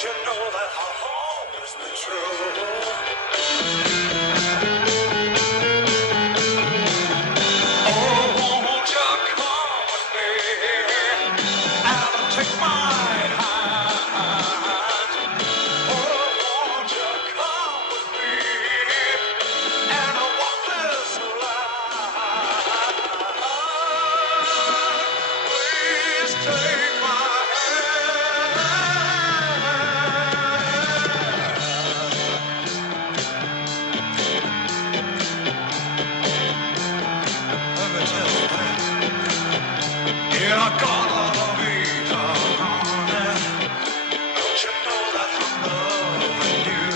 you know that I'll always be true? Oh, won't you come with me and take my hand? Oh, won't you come with me and walk this line? Please take my I gotta be honest. Don't you know that I'm loving you?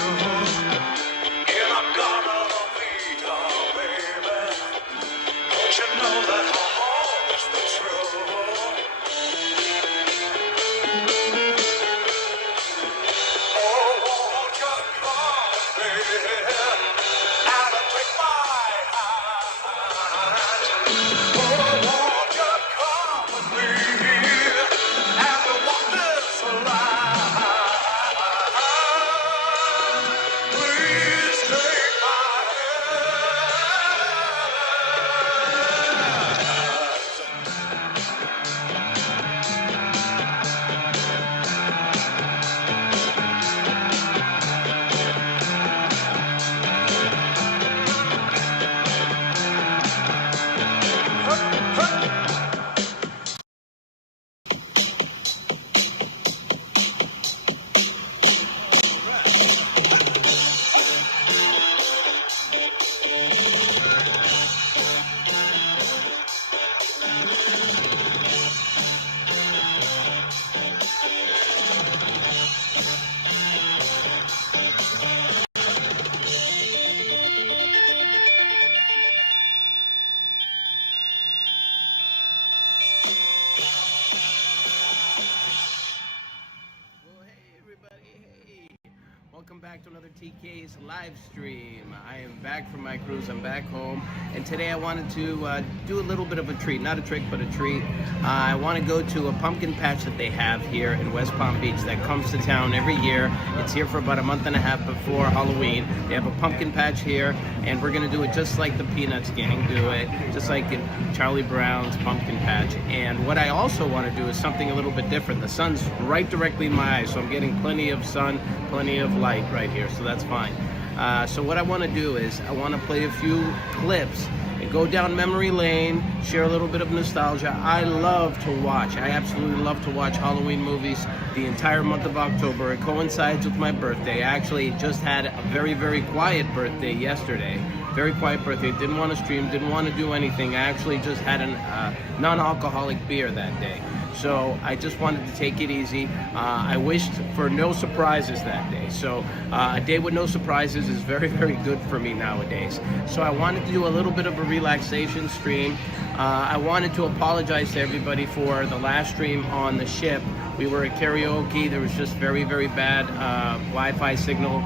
And I gotta be baby. Don't you know that I'll always be true? Oh, won't you come with me and take my hand? Oh, won't you come with me and walk this line? Please take my Well, hey everybody, hey! Welcome back to another TK's live stream. I am back from my cruise. I'm back home, and today I wanted to do a little bit of a treat, not a trick, but a treat. I want to go to a pumpkin patch that they have here in West Palm Beach that comes to town every year. It's here for about a month and a half before Halloween. They have a pumpkin patch here, and we're going to do it just like the Peanuts gang do it, just like in Charlie Brown's pumpkin patch. And what I also want to do is something a little bit different. The sun's right directly in my eyes, so I'm getting plenty of sun, plenty of light right here, so that's fine. So what I want to do is I want to play a few clips and go down memory lane, share a little bit of nostalgia. I love to watch, I absolutely love to watch Halloween movies the entire month of October. It coincides with my birthday. I actually just had a very, very quiet birthday yesterday. Very quiet birthday. Didn't want to stream, didn't want to do anything. I actually just had a non-alcoholic beer that day. So I just wanted to take it easy. I wished for no surprises that day. So a day with no surprises is very, very good for me nowadays. So I wanted to do a little bit of a relaxation stream. I wanted to apologize to everybody for the last stream on the ship. We were at karaoke. There was just very, very bad Wi-Fi signal.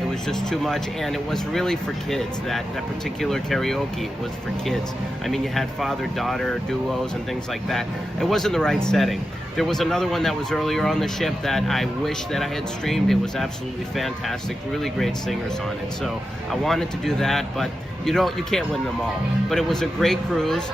It was just too much, and it was really for kids. That particular karaoke was for kids. I mean, you had father-daughter duos and things like that. It wasn't the right setting. There was another one that was earlier on the ship that I wish that I had streamed. It was absolutely fantastic. Really great singers on it. So I wanted to do that, but you can't win them all. But it was a great cruise.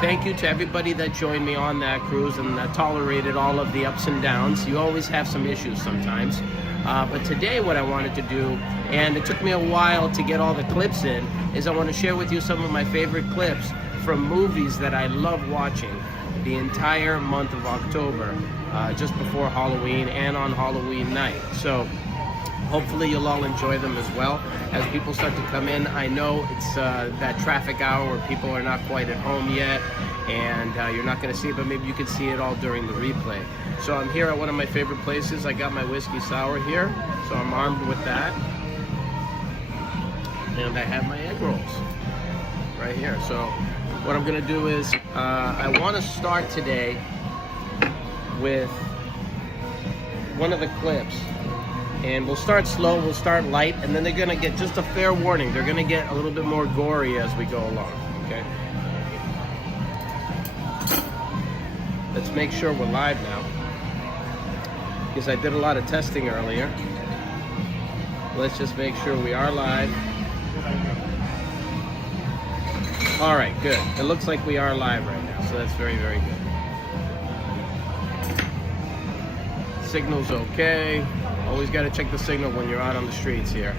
Thank you to everybody that joined me on that cruise and tolerated all of the ups and downs. You always have some issues sometimes. But today what I wanted to do, and it took me a while to get all the clips in, is I want to share with you some of my favorite clips from movies that I love watching the entire month of October, just before Halloween and on Halloween night. So hopefully you'll all enjoy them as well as people start to come in. I know it's that traffic hour where people are not quite at home yet, and you're not going to see it, but maybe you can see it all during the replay. So I'm here at one of my favorite places. I got my whiskey sour here, so I'm armed with that. And I have my egg rolls right here. So what I'm going to do is, I want to start today with one of the clips. And we'll start slow, we'll start light, and then they're going to get just a fair warning. They're going to get a little bit more gory as we go along, okay? Let's make sure we're live now. because I did a lot of testing earlier. Let's just make sure we are live. All right, good. It looks like we are live right now, so that's very, very good. Signal's okay. Always got to check the signal when you're out on the streets here.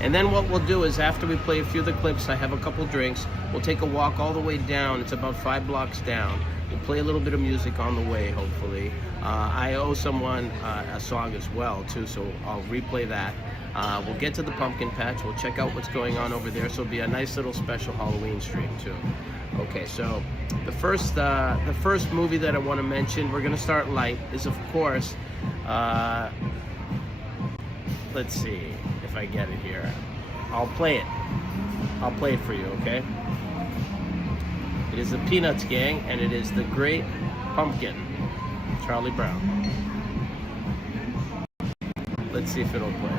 And then what we'll do is after we play a few of the clips, I have a couple drinks. We'll take a walk all the way down. It's about 5 blocks down. We'll play a little bit of music on the way, hopefully. I owe someone a song as well, too, so I'll replay that. We'll get to the pumpkin patch. We'll check out what's going on over there. So it'll be a nice little special Halloween stream, too. Okay, so the first movie that I want to mention, we're going to start light, is, of course, let's see if I get it here. I'll play it. I'll play it for you, okay? It is the Peanuts Gang, and it is The Great Pumpkin, Charlie Brown. Let's see if it'll play.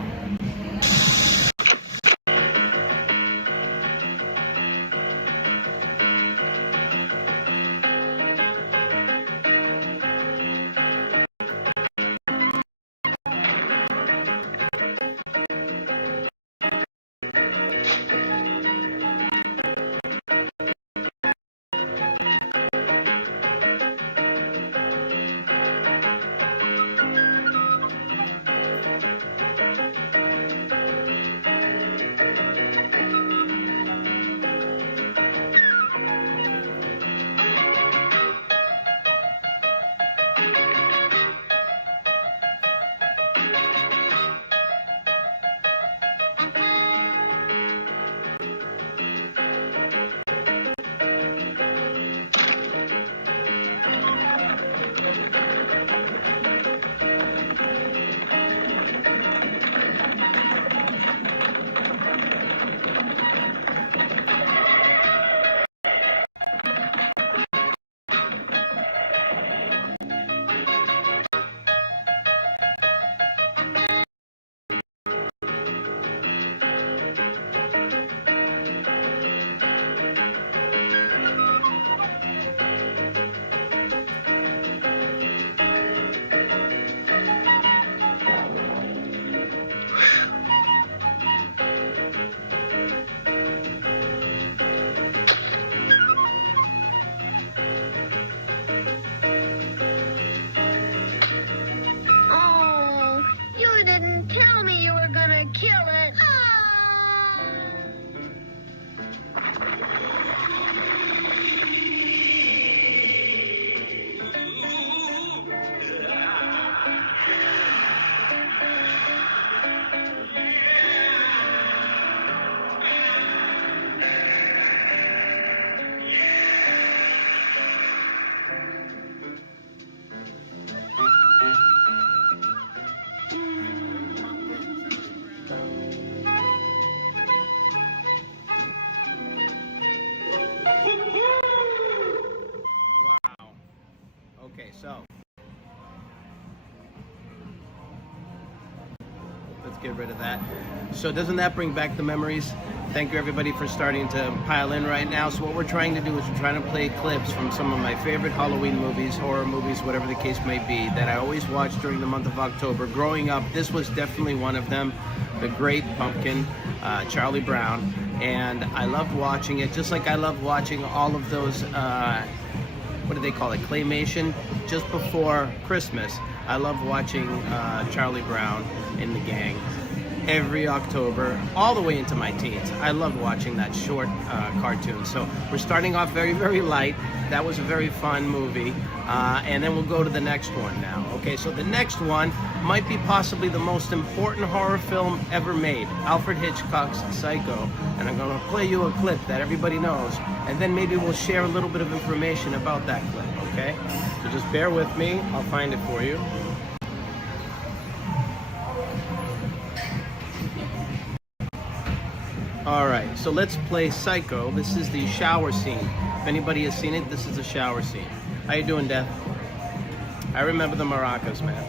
Okay, so let's get rid of that. So doesn't that bring back the memories? Thank you everybody for starting to pile in right now. So what we're trying to do is we're trying to play clips from some of my favorite Halloween movies, horror movies, whatever the case may be, that I always watched during the month of October. Growing up, this was definitely one of them, The Great Pumpkin, Charlie Brown. And I loved watching it, just like I loved watching all of those what do they call it, claymation, just before Christmas. I love watching Charlie Brown and the Gang every October, all the way into my teens. I love watching that short cartoon. So we're starting off very, very light. That was a very fun movie. And then we'll go to the next one now. Okay, so the next one might be possibly the most important horror film ever made, Alfred Hitchcock's Psycho. And I'm gonna play you a clip that everybody knows, and then maybe we'll share a little bit of information about that clip, okay? So just bear with me, I'll find it for you. All right, so let's play Psycho. This is the shower scene. If anybody has seen it, this is the shower scene. How you doing, Death? I remember the maracas, man.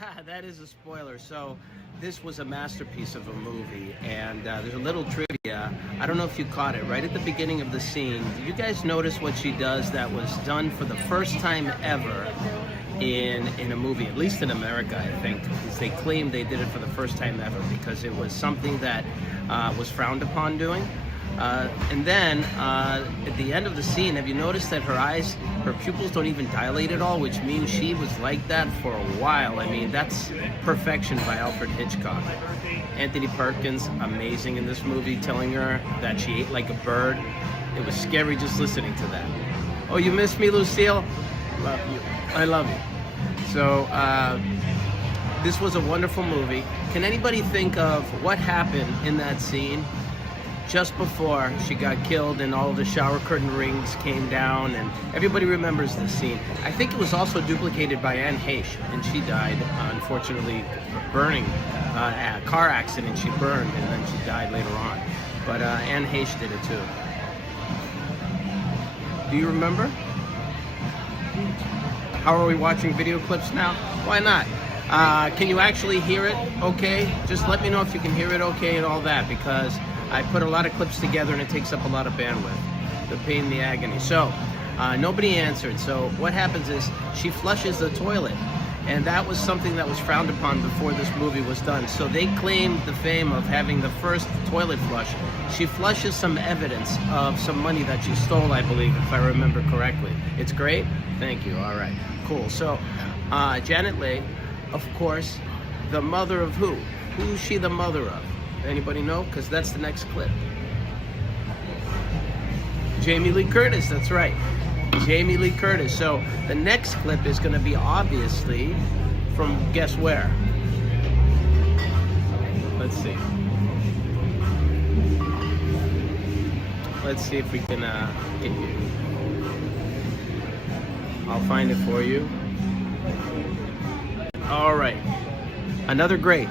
Yeah, that is a spoiler. So this was a masterpiece of a movie, and there's a little trivia. I don't know if you caught it right at the beginning of the scene. Did you guys notice what she does that was done for the first time ever in a movie, at least in America, I think, because they claim they did it for the first time ever because it was something that was frowned upon doing. And then at the end of the scene, have you noticed that her pupils don't even dilate at all, which means she was like that for a while. I mean, that's perfection by Alfred Hitchcock. Anthony Perkins, amazing in this movie, telling her that she ate like a bird. It was scary just listening to that. Oh, you miss me, Lucille? Love you. I love you. So, this was a wonderful movie. Can anybody think of what happened in that scene just before she got killed and all the shower curtain rings came down, and everybody remembers this scene? I think it was also duplicated by Anne Heche, and she died, unfortunately, burning, a car accident. She burned, and then she died later on. But Anne Heche did it too. Do you remember? How are we watching video clips now? Why not? Can you actually hear it okay? Just let me know if you can hear it okay and all that, because I put a lot of clips together and it takes up a lot of bandwidth. The pain in the agony. So, nobody answered. So what happens is she flushes the toilet. And that was something that was frowned upon before this movie was done. So they claimed the fame of having the first toilet flush. She flushes some evidence of some money that she stole, I believe, if I remember correctly. It's great? Thank you. All right. Cool. So, Janet Leigh, of course, the mother of who? Who's she the mother of? Anybody know? Because that's the next clip. Jamie Lee Curtis, that's right. Jamie Lee Curtis. So the next clip is going to be obviously from guess where? Let's see. Let's see if we can get you. I'll find it for you. All right. Another great.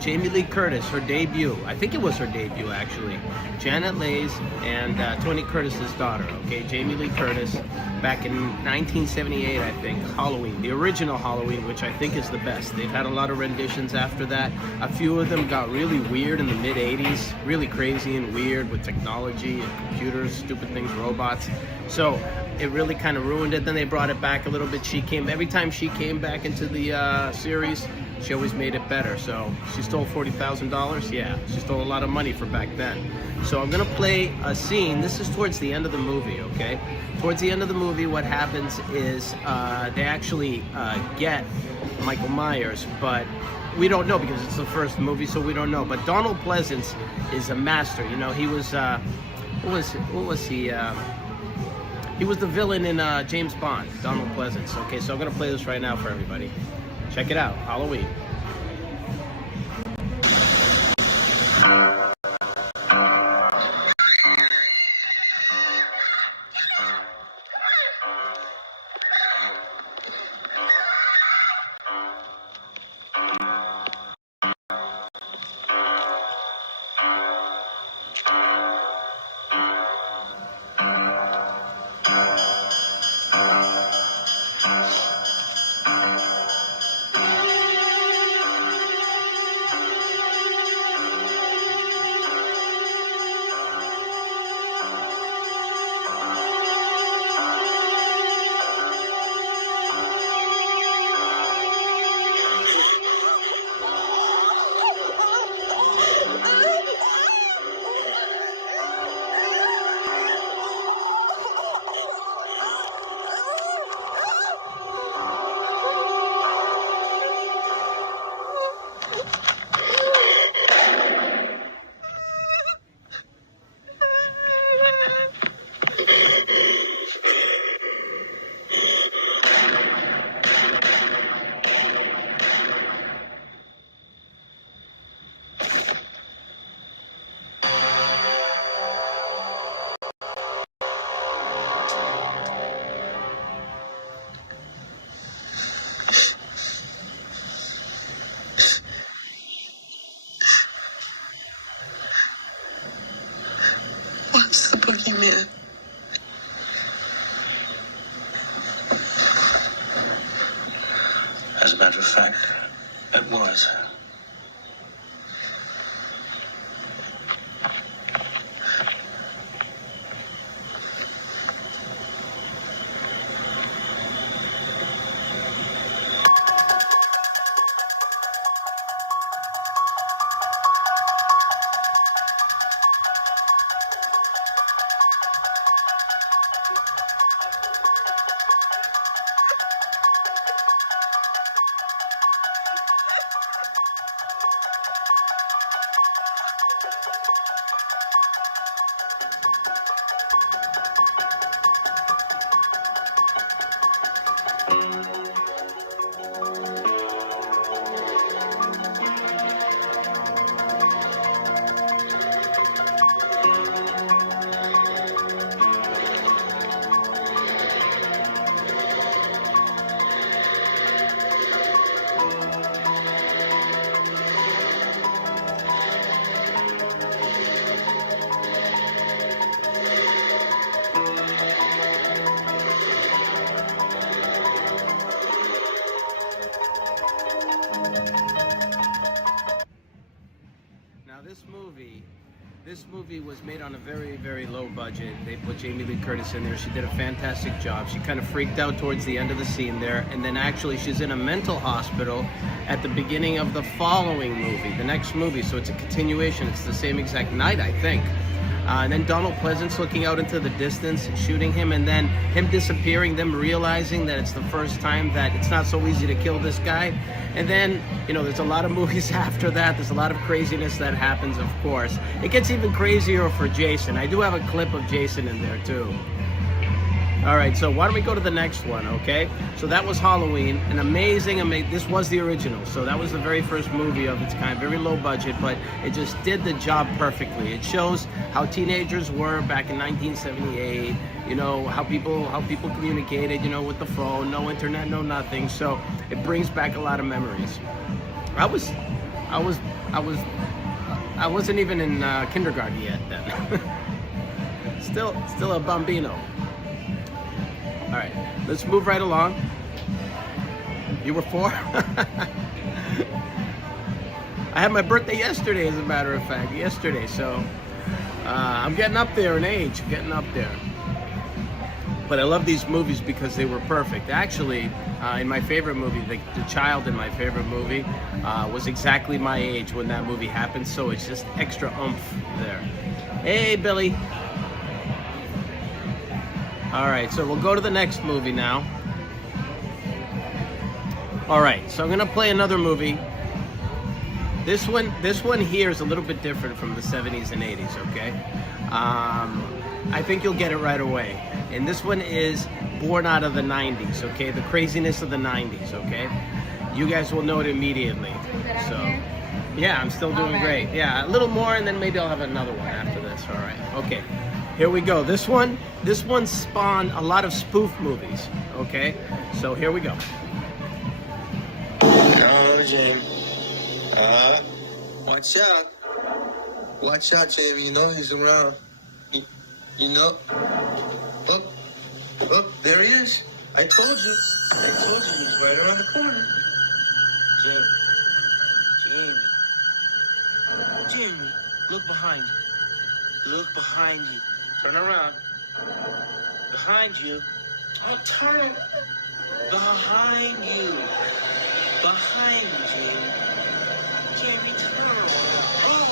Jamie Lee Curtis, her debut. I think it was her debut, actually. Janet Leigh's and Tony Curtis's daughter, okay? Jamie Lee Curtis, back in 1978, I think, Halloween. The original Halloween, which I think is the best. They've had a lot of renditions after that. A few of them got really weird in the mid-'80s. Really crazy and weird with technology and computers, stupid things, robots. So it really kind of ruined it. Then they brought it back a little bit. Every time she came back into the series, she always made it better. So she stole $40,000. Yeah, she stole a lot of money for back then. So I'm gonna play a scene. This is towards the end of the movie, okay? Towards the end of the movie, what happens is they actually get Michael Myers, but we don't know because it's the first movie, so we don't know. But Donald Pleasance is a master. You know, he was what was he? He was the villain in James Bond, Donald Pleasance. Okay, so I'm gonna play this right now for everybody. Check it out, Halloween. What's the boogeyman? a matter of fact, it was. This movie was made on a very, very low budget. They put Jamie Lee Curtis in there. She did a fantastic job. She kind of freaked out towards the end of the scene there. And then actually she's in a mental hospital at the beginning of the following movie, the next movie. So it's a continuation. It's the same exact night, I think. And then Donald Pleasance looking out into the distance, shooting him, and then him disappearing, them realizing that it's the first time that it's not so easy to kill this guy. And then, you know, there's a lot of movies after that. There's a lot of craziness that happens, of course. It gets even crazier for Jason. I do have a clip of Jason in there, too. All right, so why don't we go to the next one, okay? So that was Halloween, an amazing, this was the original. So that was the very first movie of its kind, very low budget, but it just did the job perfectly. It shows how teenagers were back in 1978, you know, how people communicated, you know, with the phone, no internet, no nothing. So it brings back a lot of memories. I wasn't even in kindergarten yet then. still a bambino. All right, let's move right along. You were 4? I had my birthday yesterday, as a matter of fact, so I'm getting up there in age, getting up there. But I love these movies because they were perfect. Actually, in my favorite movie, the child in my favorite movie was exactly my age when that movie happened, so it's just extra oomph there. Hey, Billy. All right, so we'll go to the next movie now. All right, so I'm gonna play another movie. This one here is a little bit different from the 70s and 80s, okay? I think you'll get it right away. And this one is born out of the 90s, okay? The craziness of the 90s, okay? You guys will know it immediately. So, yeah, I'm still doing great. Yeah, a little more, and then maybe I'll have another one after this. All right, okay. Here we go. This one spawned a lot of spoof movies, okay? So here we go. Oh, Jamie. Watch out. Watch out, Jamie. You know he's around. You know. Look, there he is. I told you. He's right around the corner. Jamie, look behind you. Look behind you. Turn around. Behind you. Oh, turn. Behind you. Behind you. Jamie, turn around. Oh,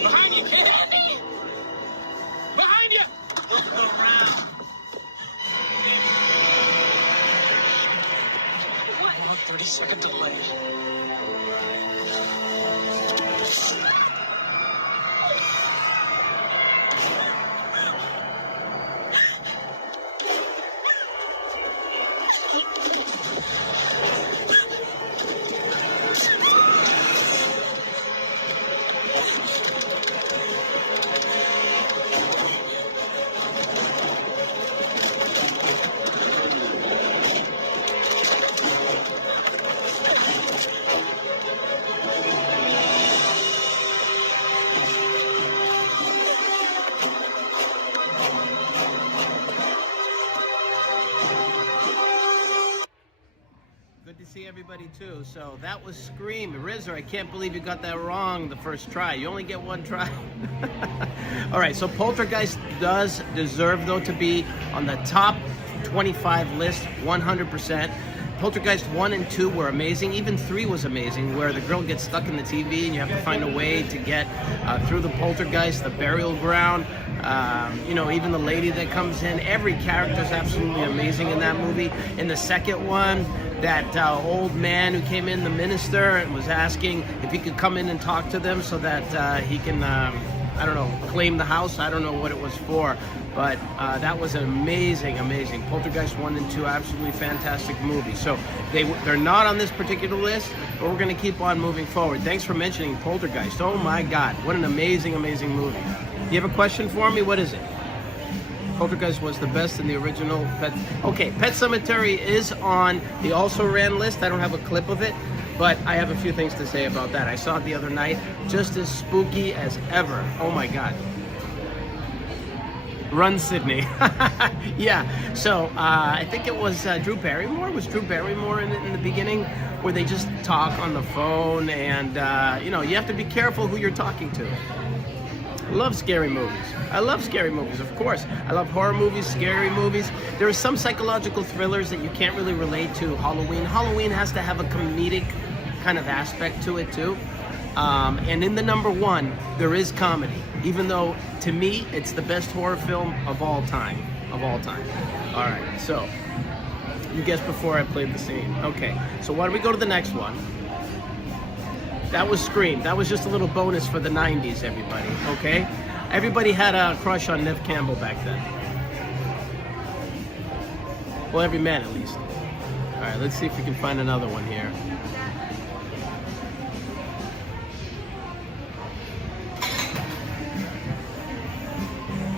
behind you! Look around. 30-second delay. everybody too. So that was Scream. Rizzer, I can't believe you got that wrong the first try. You only get one try. All right, so Poltergeist does deserve, though, to be on the top 25 list, 100%. Poltergeist 1 and 2 were amazing. Even 3 was amazing, where the girl gets stuck in the TV and you have to find a way to get through the poltergeist, the burial ground. You know, even the lady that comes in. Every character is absolutely amazing in that movie. In the second one, that old man who came in, the minister, and was asking if he could come in and talk to them so that he can, I don't know, claim the house. I don't know what it was for. But that was an amazing, amazing. Poltergeist 1 and 2, absolutely fantastic movie. So they're not on this particular list, but we're going to keep on moving forward. Thanks for mentioning Poltergeist. Oh my God, what an amazing, amazing movie. Do you have a question for me? What is it? Poltergeist was the best in the original Pet. Okay, Pet Sematary is on the Also Ran list. I don't have a clip of it, but I have a few things to say about that. I saw it the other night. Just as spooky as ever. Oh my God. Run, Sydney. Yeah, so I think it was Drew Barrymore. Was Drew Barrymore in the beginning, where they just talk on the phone, and you know, you have to be careful who you're talking to. I love scary movies. I love scary movies, of course. I love horror movies, scary movies. There are some psychological thrillers that you can't really relate to Halloween. Halloween has to have a comedic kind of aspect to it too. And in the number 1, there is comedy, even though, to me, it's the best horror film of all time. Of all time. All right, so you guessed before I played the scene. Okay, so why don't we go to the next one? That was Scream. That was just a little bonus for the 90s, everybody, okay? Everybody had a crush on Neve Campbell back then. Well, every man, at least. All right, let's see if we can find another one here.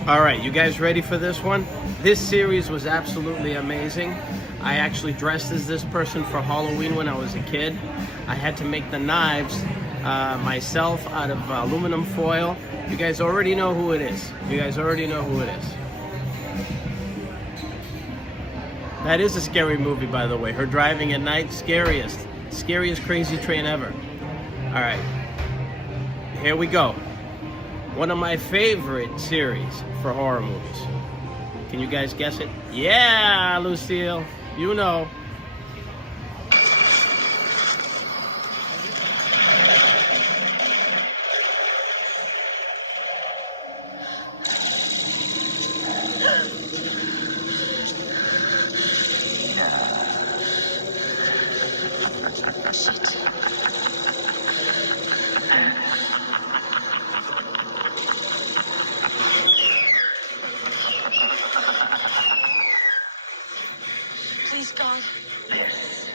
All right, you guys ready for this one? This series was absolutely amazing. I actually dressed as this person for Halloween when I was a kid. I had to make the knives myself out of aluminum foil. You guys already know who it is. You guys already know who it is. That is a scary movie, by the way. Her driving at night, scariest crazy train ever. All right, here we go. One of my favorite series for horror movies. Can you guys guess it? Yeah, Lucille, you know. Please, God. This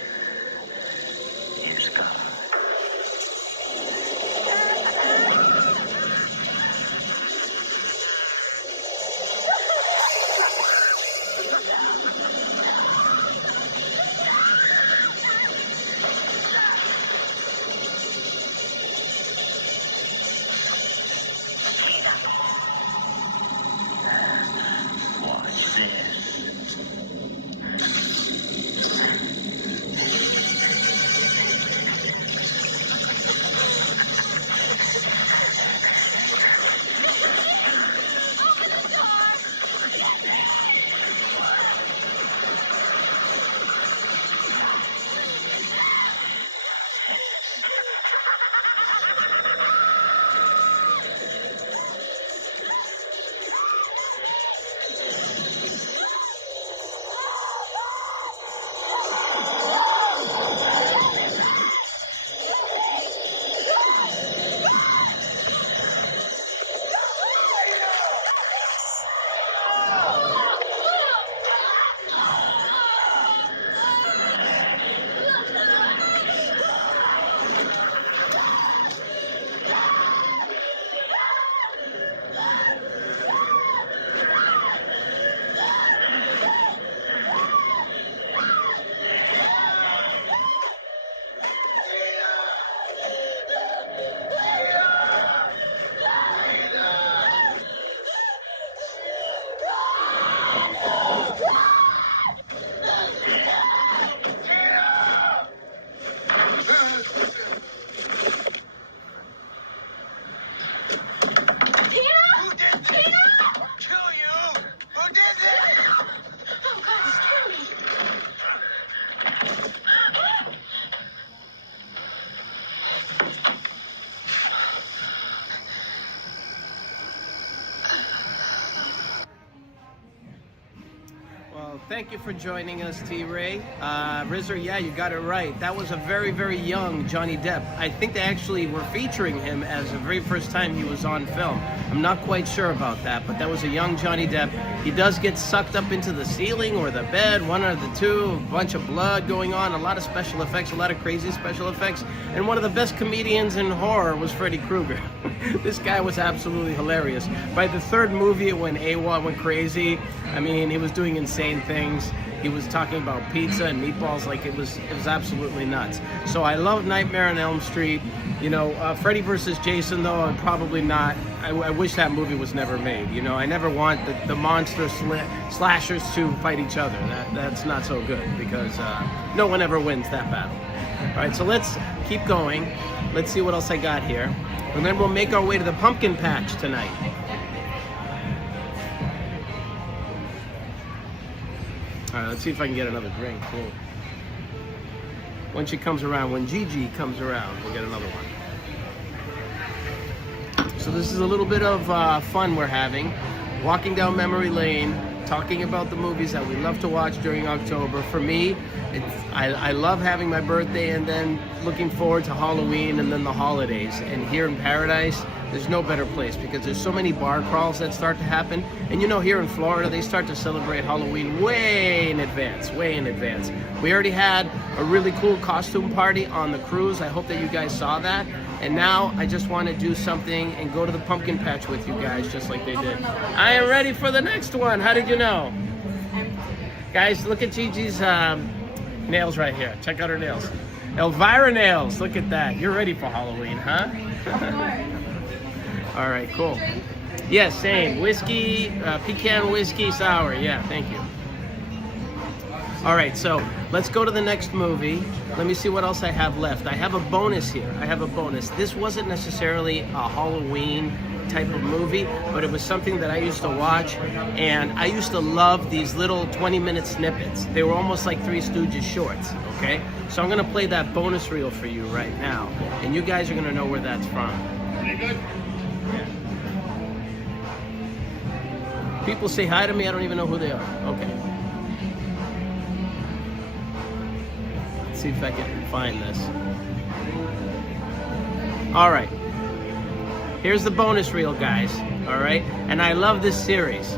is God. Thank you for joining us, T-Ray. Rizzer, yeah, you got it right. That was a very, very young Johnny Depp. I think they actually were featuring him as the very first time he was on film. I'm not quite sure about that, but that was a young Johnny Depp. He does get sucked up into the ceiling or the bed, one or the two, a bunch of blood going on, a lot of special effects, a lot of crazy special effects. And one of the best comedians in horror was Freddy Krueger. This guy was absolutely hilarious. By the third movie, it went AWOL, went crazy. I mean, he was doing insane things. He was talking about pizza and meatballs like it was absolutely nuts. So I love Nightmare on Elm Street. You know, Freddy versus Jason, though, I'm probably not. I wish that movie was never made. You know, I never want the monster slashers to fight each other. That's not so good because no one ever wins that battle. All right, so let's keep going. Let's see what else I got here. And then we'll make our way to the pumpkin patch tonight. All right, let's see if I can get another drink. Cool. When she comes around, when Gigi comes around, we'll get another one. So this is a little bit of fun we're having. Walking down memory lane, talking about the movies that we love to watch during October. For me, I love having my birthday and then looking forward to Halloween and then the holidays. And here in Paradise, there's no better place because there's so many bar crawls that start to happen. And you know, here in Florida, they start to celebrate Halloween way in advance, way in advance. We already had a really cool costume party on the cruise. I hope that you guys saw that. And now I just want to do something and go to the pumpkin patch with you guys just like they did. I am ready for the next one. How did you know? Guys, look at Gigi's nails right here. Check out her nails. Elvira nails. Look at that. You're ready for Halloween, huh? All right, cool. Yes, same. Whiskey, pecan whiskey sour. Yeah, thank you. All right, so let's go to the next movie. Let me see what else I have left. I have a bonus here. I have a bonus. This wasn't necessarily a Halloween type of movie, but it was something that I used to watch, and I used to love these little 20-minute snippets. They were almost like Three Stooges shorts, okay? So I'm gonna play that bonus reel for you right now, and you guys are gonna know where that's from. People say hi to me, I don't even know who they are. Okay. Let's see if I can find this. All right. Here's the bonus reel, guys. All right? And I love this series.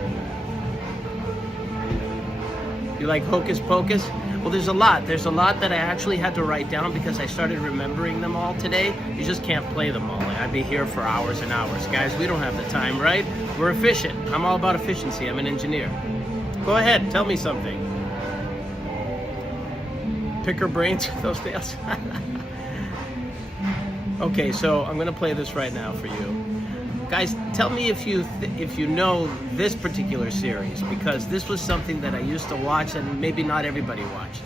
You like Hocus Pocus? Well, there's a lot. There's a lot that I actually had to write down because I started remembering them all today. You just can't play them all. I'd be here for hours and hours. Guys, we don't have the time, right? We're efficient. I'm all about efficiency. I'm an engineer. Go ahead. Tell me something. Pick her brains with those nails. Okay, so I'm gonna play this right now for you. Guys, tell me if you know this particular series, because this was something that I used to watch and maybe not everybody watched.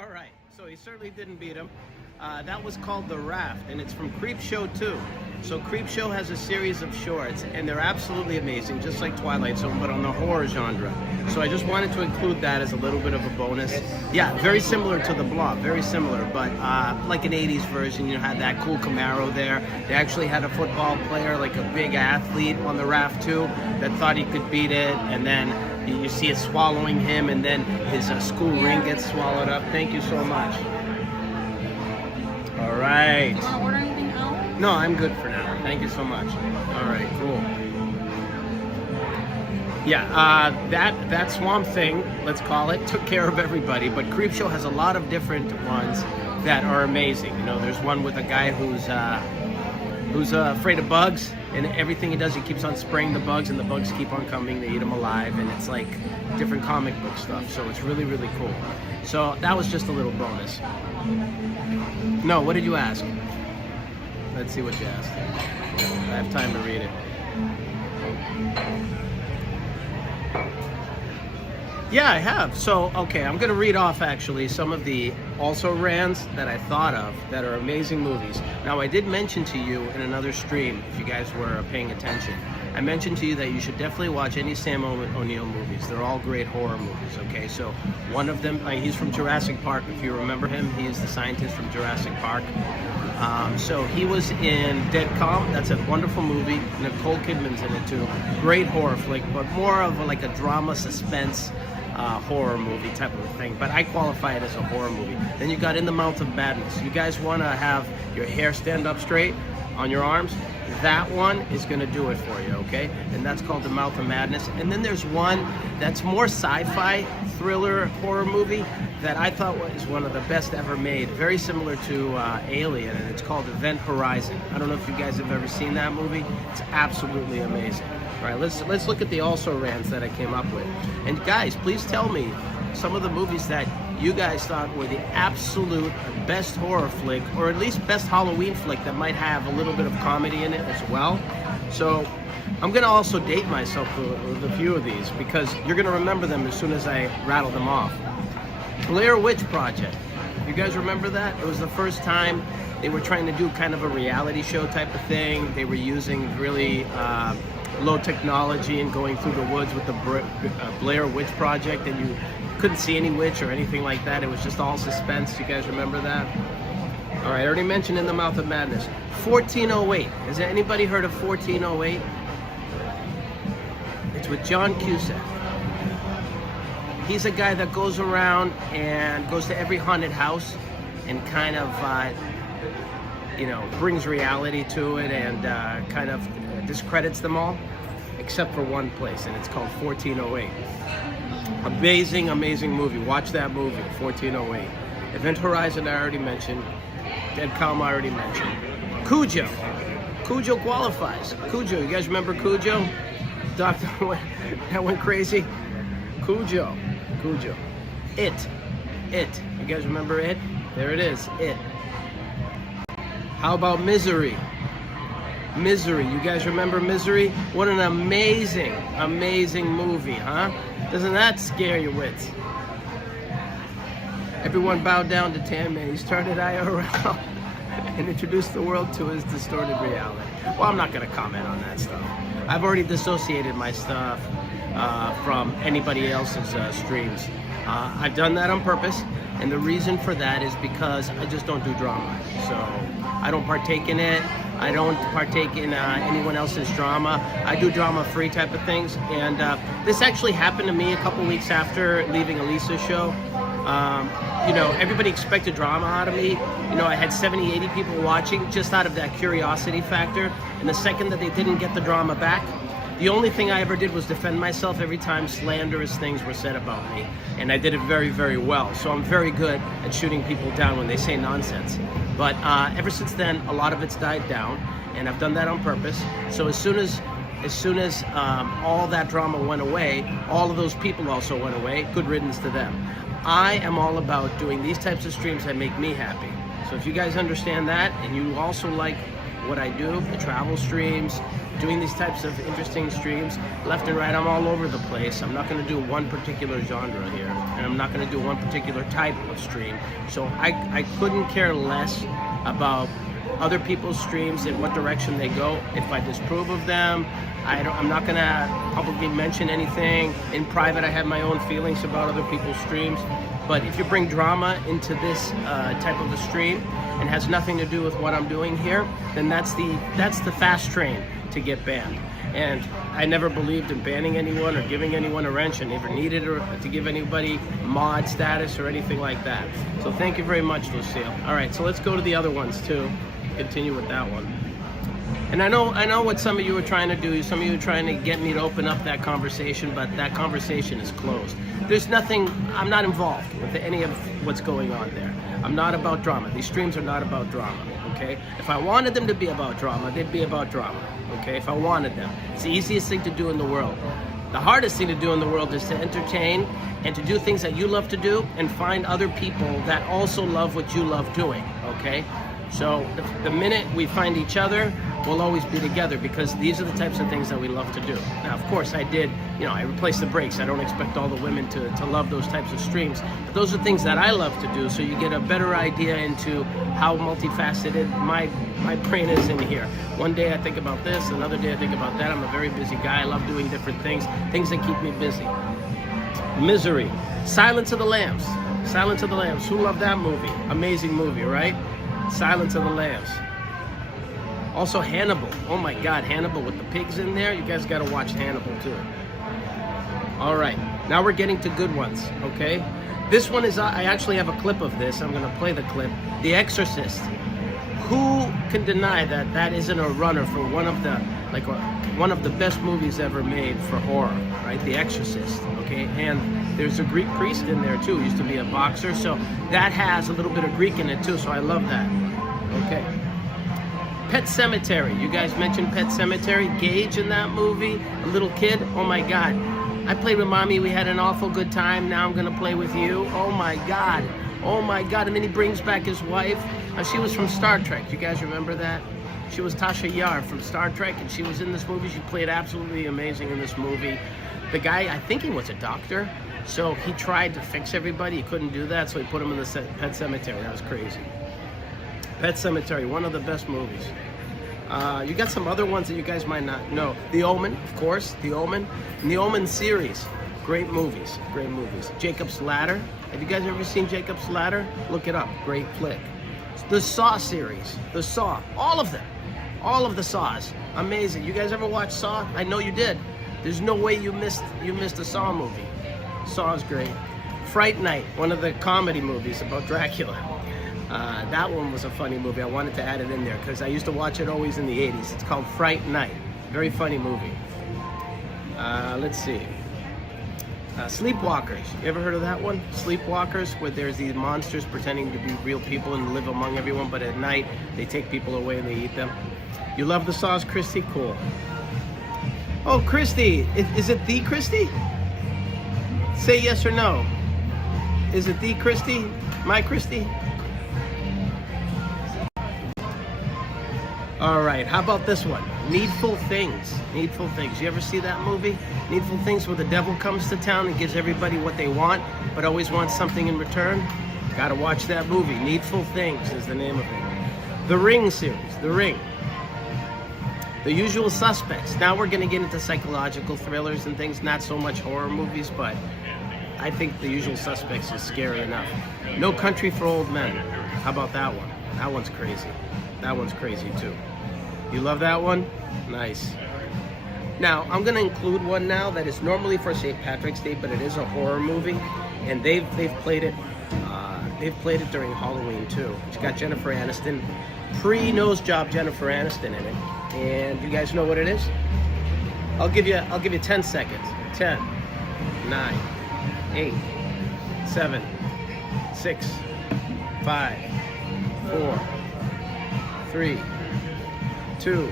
All right, so he certainly didn't beat him. That was called The Raft, and it's from Creepshow 2. So Creepshow has a series of shorts, and they're absolutely amazing, just like Twilight Zone, but on the horror genre. So I just wanted to include that as a little bit of a bonus. Yeah, very similar to The Blob, very similar, but like an 80s version. You had that cool Camaro there. They actually had a football player, like a big athlete on the raft too, that thought he could beat it, and then you see it swallowing him, and then his school ring gets swallowed up. Thank you so much. All right. Do you want to order anything else? No, I'm good for now. Thank you so much. All right, cool. Yeah, that Swamp Thing, let's call it, took care of everybody. But Creepshow has a lot of different ones that are amazing. You know, there's one with a guy who's afraid of bugs, and everything he does, he keeps on spraying the bugs, and the bugs keep on coming. They eat him alive, and it's like different comic book stuff. So it's really, really cool. So that was just a little bonus. No, what did you ask? Let's see what you asked. I have time to read it. Yeah, I have. So, okay, I'm going to read off actually some of the also rans that I thought of that are amazing movies. Now, I did mention to you in another stream, if you guys were paying attention, I mentioned to you that you should definitely watch any Sam O'Neill movies. They're all great horror movies, okay? So one of them, he's from Jurassic Park, if you remember him. He is the scientist from Jurassic Park. So he was in Dead Calm. That's a wonderful movie. Nicole Kidman's in it too. Great horror flick, but more of like a drama suspense horror movie type of a thing. But I qualify it as a horror movie. Then you got In the Mouth of Madness. You guys want to have your hair stand up straight on your arms? That one is going to do it for you, okay? And that's called The Mouth of Madness. And then there's one that's more sci-fi thriller horror movie that I thought was one of the best ever made, very similar to Alien, and it's called Event Horizon. I don't know if you guys have ever seen that movie. It's absolutely amazing. All right, let's look at the also rants that I came up with. And guys, please tell me some of the movies that you guys thought were the absolute best horror flick, or at least best Halloween flick that might have a little bit of comedy in it as well. So I'm going to also date myself with a few of these because you're going to remember them as soon as I rattle them off. Blair Witch Project. You guys remember that? It was the first time they were trying to do kind of a reality show type of thing. They were using really low technology and going through the woods with the Blair Witch Project, and you couldn't see any witch or anything like that. It was just all suspense. You guys remember that? All right, I already mentioned In the Mouth of Madness. 1408. Has anybody heard of 1408? It's with John Cusack. He's a guy that goes around and goes to every haunted house and kind of, brings reality to it and kind of discredits them all, except for one place, and it's called 1408. Amazing, amazing movie. Watch that movie, 1408. Event Horizon, I already mentioned. Dead Calm, I already mentioned. Cujo. Cujo qualifies. Cujo, you guys remember Cujo? Doctor that went crazy. Cujo. It. You guys remember It? There it is, It. How about Misery? Misery, you guys remember Misery? What an amazing, amazing movie, huh? Doesn't that scare your wits? Everyone bowed down to Tan Man. He started IRL and introduced the world to his distorted reality. Well, I'm not going to comment on that stuff. I've already dissociated my stuff from anybody else's streams. I've done that on purpose, and the reason for that is because I just don't do drama. So I don't partake in it. I don't partake in anyone else's drama. I do drama-free type of things. And this actually happened to me a couple weeks after leaving Elisa's show. Everybody expected drama out of me. I had 70, 80 people watching just out of that curiosity factor. And the second that they didn't get the drama back, the only thing I ever did was defend myself every time slanderous things were said about me. And I did it very, very well. So I'm very good at shooting people down when they say nonsense. But ever since then, a lot of it's died down, and I've done that on purpose. So as soon as all that drama went away, all of those people also went away. Good riddance to them. I am all about doing these types of streams that make me happy. So if you guys understand that, and you also like what I do, the travel streams, doing these types of interesting streams left and right. I'm all over the place. I'm not going to do one particular genre here, and I'm not going to do one particular type of stream. So I couldn't care less about other people's streams and what direction they go. If I disapprove of them, I'm not going to publicly mention anything. In private, I have my own feelings about other people's streams. But if you bring drama into this type of a stream and has nothing to do with what I'm doing here, then that's the fast train to get banned. And I never believed in banning anyone or giving anyone a wrench. I never needed to give anybody mod status or anything like that. So thank you very much, Lucille. All right, so let's go to the other ones too. Continue with that one. And I know what some of you are trying to do. Some of you are trying to get me to open up that conversation, but that conversation is closed. There's nothing, I'm not involved with any of what's going on there. I'm not about drama. These streams are not about drama, okay? If I wanted them to be about drama, they'd be about drama, okay? If I wanted them. It's the easiest thing to do in the world. The hardest thing to do in the world is to entertain and to do things that you love to do and find other people that also love what you love doing, okay? So the minute we find each other, we'll always be together, because these are the types of things that we love to do. Now, of course, I replaced the brakes. I don't expect all the women to love those types of streams, but those are things that I love to do, so you get a better idea into how multifaceted my brain is in here. One day I think about this, another day I think about that. I'm a very busy guy. I love doing different things that keep me busy. Misery. Silence of the Lambs. Silence of the Lambs. Who loved that movie? Amazing movie, right? Silence of the Lambs. Also Hannibal. Oh my God, Hannibal with the pigs in there. You guys got to watch Hannibal too. All right, now we're getting to good ones, okay? This one is, I actually have a clip of this. I'm going to play the clip. The Exorcist. Who can deny that that isn't a runner for one of the best movies ever made for horror, right? The Exorcist, okay? And there's a Greek priest in there too. He used to be a boxer, so that has a little bit of Greek in it too, so I love that. Okay. Pet Sematary. You guys mentioned Pet Sematary. Gage in that movie, a little kid. Oh my God. I played with mommy. We had an awful good time. Now I'm going to play with you. Oh my God. Oh my God. And then he brings back his wife. She was from Star Trek. You guys remember that? She was Tasha Yar from Star Trek, and she was in this movie. She played absolutely amazing in this movie. The guy, I think he was a doctor, so he tried to fix everybody. He couldn't do that, so he put him in the Pet Sematary. That was crazy. Pet Sematary, one of the best movies. You got some other ones that you guys might not know. The Omen, of course, The Omen. And the Omen series, great movies, great movies. Jacob's Ladder. Have you guys ever seen Jacob's Ladder? Look it up, great flick. The Saw series, The Saw, all of them. All of the Saws, amazing. You guys ever watch Saw? I know you did. There's no way you missed a Saw movie. Saw's great. Fright Night, one of the comedy movies about Dracula. That one was a funny movie. I wanted to add it in there because I used to watch it always in the 80s. It's called Fright Night. Very funny movie. Let's see. Sleepwalkers. You ever heard of that one? Sleepwalkers, where there's these monsters pretending to be real people and live among everyone, but at night they take people away and they eat them. You love the Saws, Christy? Cool. Oh, Christy. Is it the Christy? Say yes or no. Is it the Christy? My Christy? All right, how about this one? Needful Things. Needful Things. You ever see that movie? Needful Things, where the devil comes to town and gives everybody what they want, but always wants something in return? Gotta watch that movie. Needful Things is the name of it. The Ring series. The Ring. The Usual Suspects. Now we're gonna get into psychological thrillers and things, not so much horror movies, but I think The Usual Suspects is scary enough. No Country for Old Men. How about that one? That one's crazy. That one's crazy too. You love that one? Nice. Now, I'm going to include one now that is normally for St. Patrick's Day, but it is a horror movie, and they've played it. They've played it during Halloween too. It's got Jennifer Aniston, pre-nose job Jennifer Aniston in it, and you guys know what it is? I'll give you 10 seconds. 10, 9, 8, 7, 6, 5, 4, 3, 2,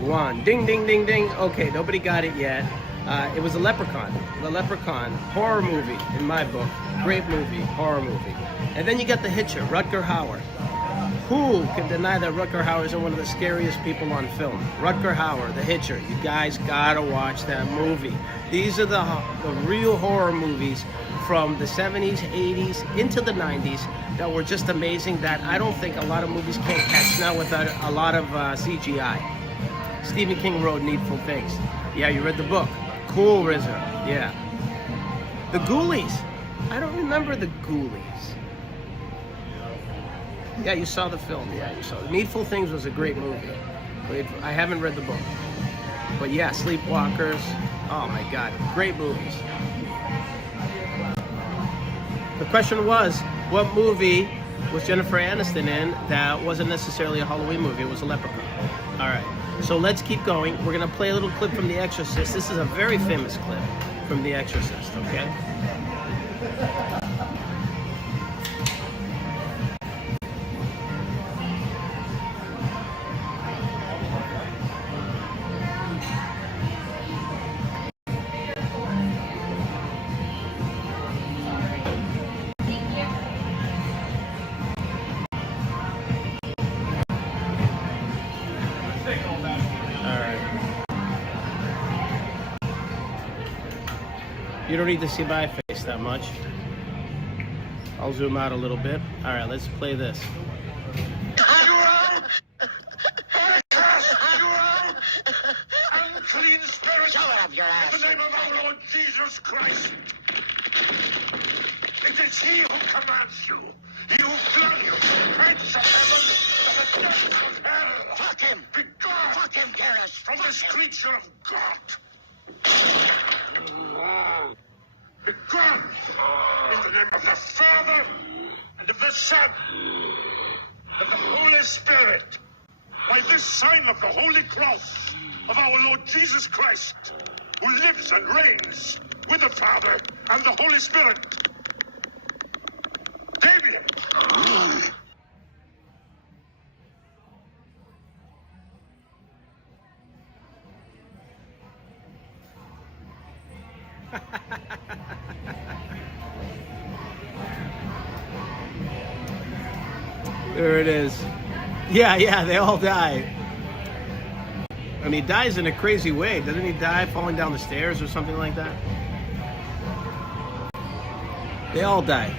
1. Ding, ding, ding, ding. Okay, nobody got it yet. It was a Leprechaun. The Leprechaun. Horror movie, in my book. Great movie. Horror movie. And then you got The Hitcher, Rutger Hauer. Who can deny that Rutger Hauer isn't one of the scariest people on film? Rutger Hauer, The Hitcher. You guys gotta watch that movie. These are the real horror movies from the 70s, 80s, into the 90s that were just amazing, that I don't think a lot of movies can catch now without a lot of CGI. Stephen King wrote Needful Things. Yeah, you read the book. Cool, RZA. Yeah. The Ghoulies. I don't remember the Ghoulies. Yeah, you saw the film. Yeah, you saw it. Needful Things was a great movie. I haven't read the book. But yeah, Sleepwalkers. Oh my God, great movies. The question was, what movie was Jennifer Aniston in that wasn't necessarily a Halloween movie? It was a Leprechaun. All right, so let's keep going. We're gonna play a little clip from The Exorcist. This is a very famous clip from The Exorcist, okay? You don't need to see my face that much. I'll zoom out a little bit. All right, let's play this. Unclean spirit! Shut up, your ass! In the name of our Lord Jesus Christ! It is He who commands you! He who flung you from the heights of heaven to the depths of hell! Fuck him! Be gone! Fuck him, Garrus! From Fuck this him. creature of God! Be gone! In the name of the Father, and of the Son, and of the Holy Spirit! By this sign of the Holy Cross of our Lord Jesus Christ, who lives and reigns with the Father and the Holy Spirit. Damien! There it is. Yeah, they all die. And he dies in a crazy way. Doesn't he die falling down the stairs or something like that? They all die.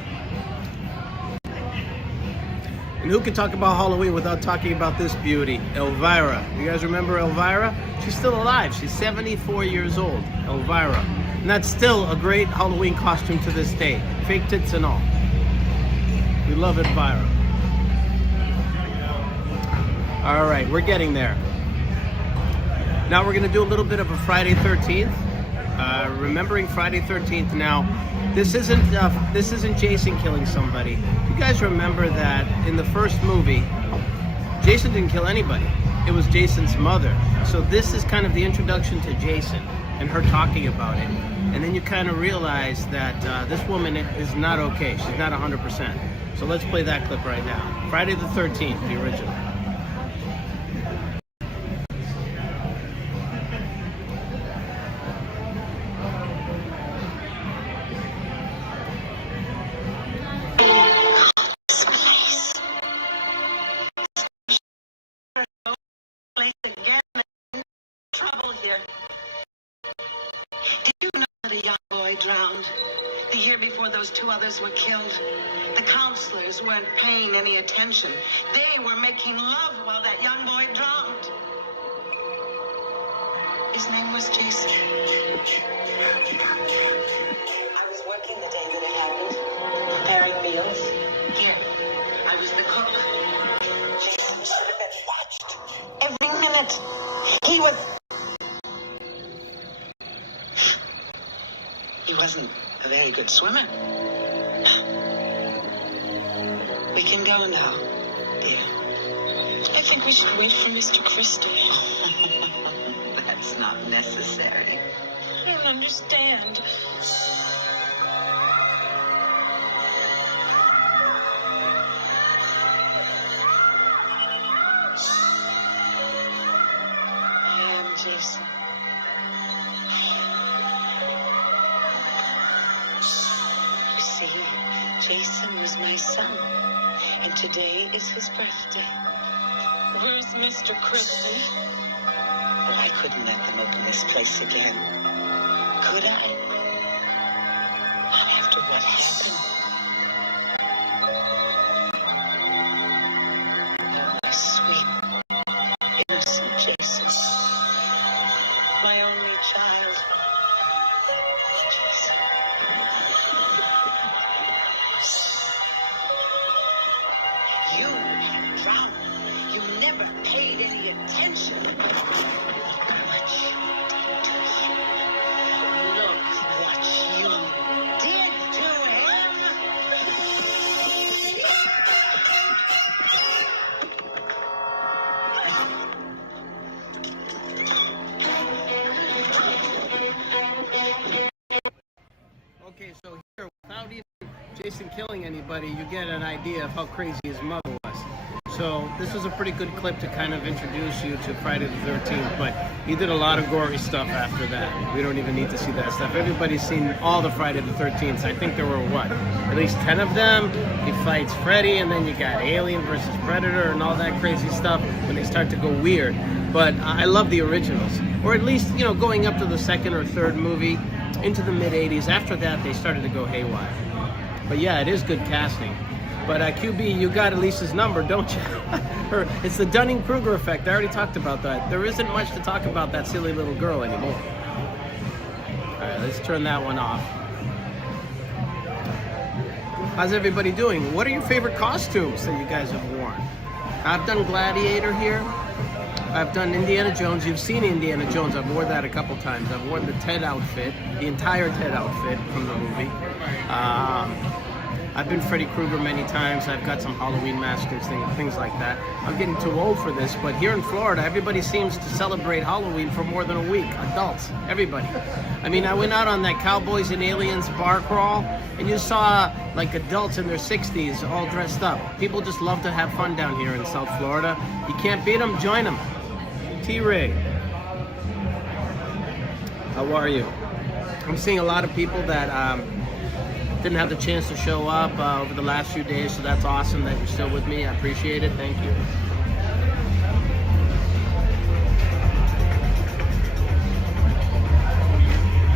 And who can talk about Halloween without talking about this beauty, Elvira? You guys remember Elvira? She's still alive. She's 74 years old, Elvira. And that's still a great Halloween costume to this day. Fake tits and all. We love Elvira. All right, we're getting there. Now we're going to do a little bit of a Friday 13th. Remembering Friday 13th. Now, this isn't Jason killing somebody. You guys remember that in the first movie, Jason didn't kill anybody. It was Jason's mother. So this is kind of the introduction to Jason and her talking about it. And then you kind of realize that this woman is not okay. She's not 100%. So let's play that clip right now. Friday the 13th, the original. Drowned. The year before those two others were killed, the counselors weren't paying any attention. They were making love while that young boy drowned. His name was Jason. I was working the day that it happened, preparing meals. Here, I was the cook. Jason should have been watched. Every minute. He wasn't a very good swimmer. We can go now, dear. I think we should wait for Mr. Christie. That's not necessary. I don't understand. I am Jason. See, Jason was my son, and today is his birthday. Where's Mr. Christie? Well, I couldn't let them open this place again. Could I? Not after what happened. Oh, my sweet, innocent Jason. My only child. Jason. You had drowned. You never paid any attention. What you did to him. Look what you did to him. Okay, so here, without even Jason killing anybody, you get an idea of how crazy his mother was. So this was a pretty good clip to kind of introduce you to Friday the 13th, but he did a lot of gory stuff after that. We don't even need to see that stuff. Everybody's seen all the Friday the 13th. I think there were, what, at least 10 of them? He fights Freddy, and then you got Alien versus Predator and all that crazy stuff when they start to go weird. But I love the originals. Or at least, you know, going up to the second or third movie, into the mid-'80s. After that, they started to go haywire. But yeah, it is good casting. But QB, you got Elise's number, don't you? It's the Dunning-Kruger effect. I already talked about that. There isn't much to talk about that silly little girl anymore. All right, let's turn that one off. How's everybody doing? What are your favorite costumes that you guys have worn? I've done Gladiator here. I've done Indiana Jones. You've seen Indiana Jones. I've worn that a couple times. I've worn the Ted outfit, the entire Ted outfit from the movie. I've been Freddy Krueger many times. I've got some Halloween masks and things like that. I'm getting too old for this, but here in Florida, everybody seems to celebrate Halloween for more than a week. Adults, everybody. I mean, I went out on that Cowboys and Aliens bar crawl, and you saw like adults in their 60s all dressed up. People just love to have fun down here in South Florida. You can't beat them, join them. T-Ray, how are you? I'm seeing a lot of people that didn't have the chance to show up over the last few days, so that's awesome that you're still with me. I appreciate it. Thank you.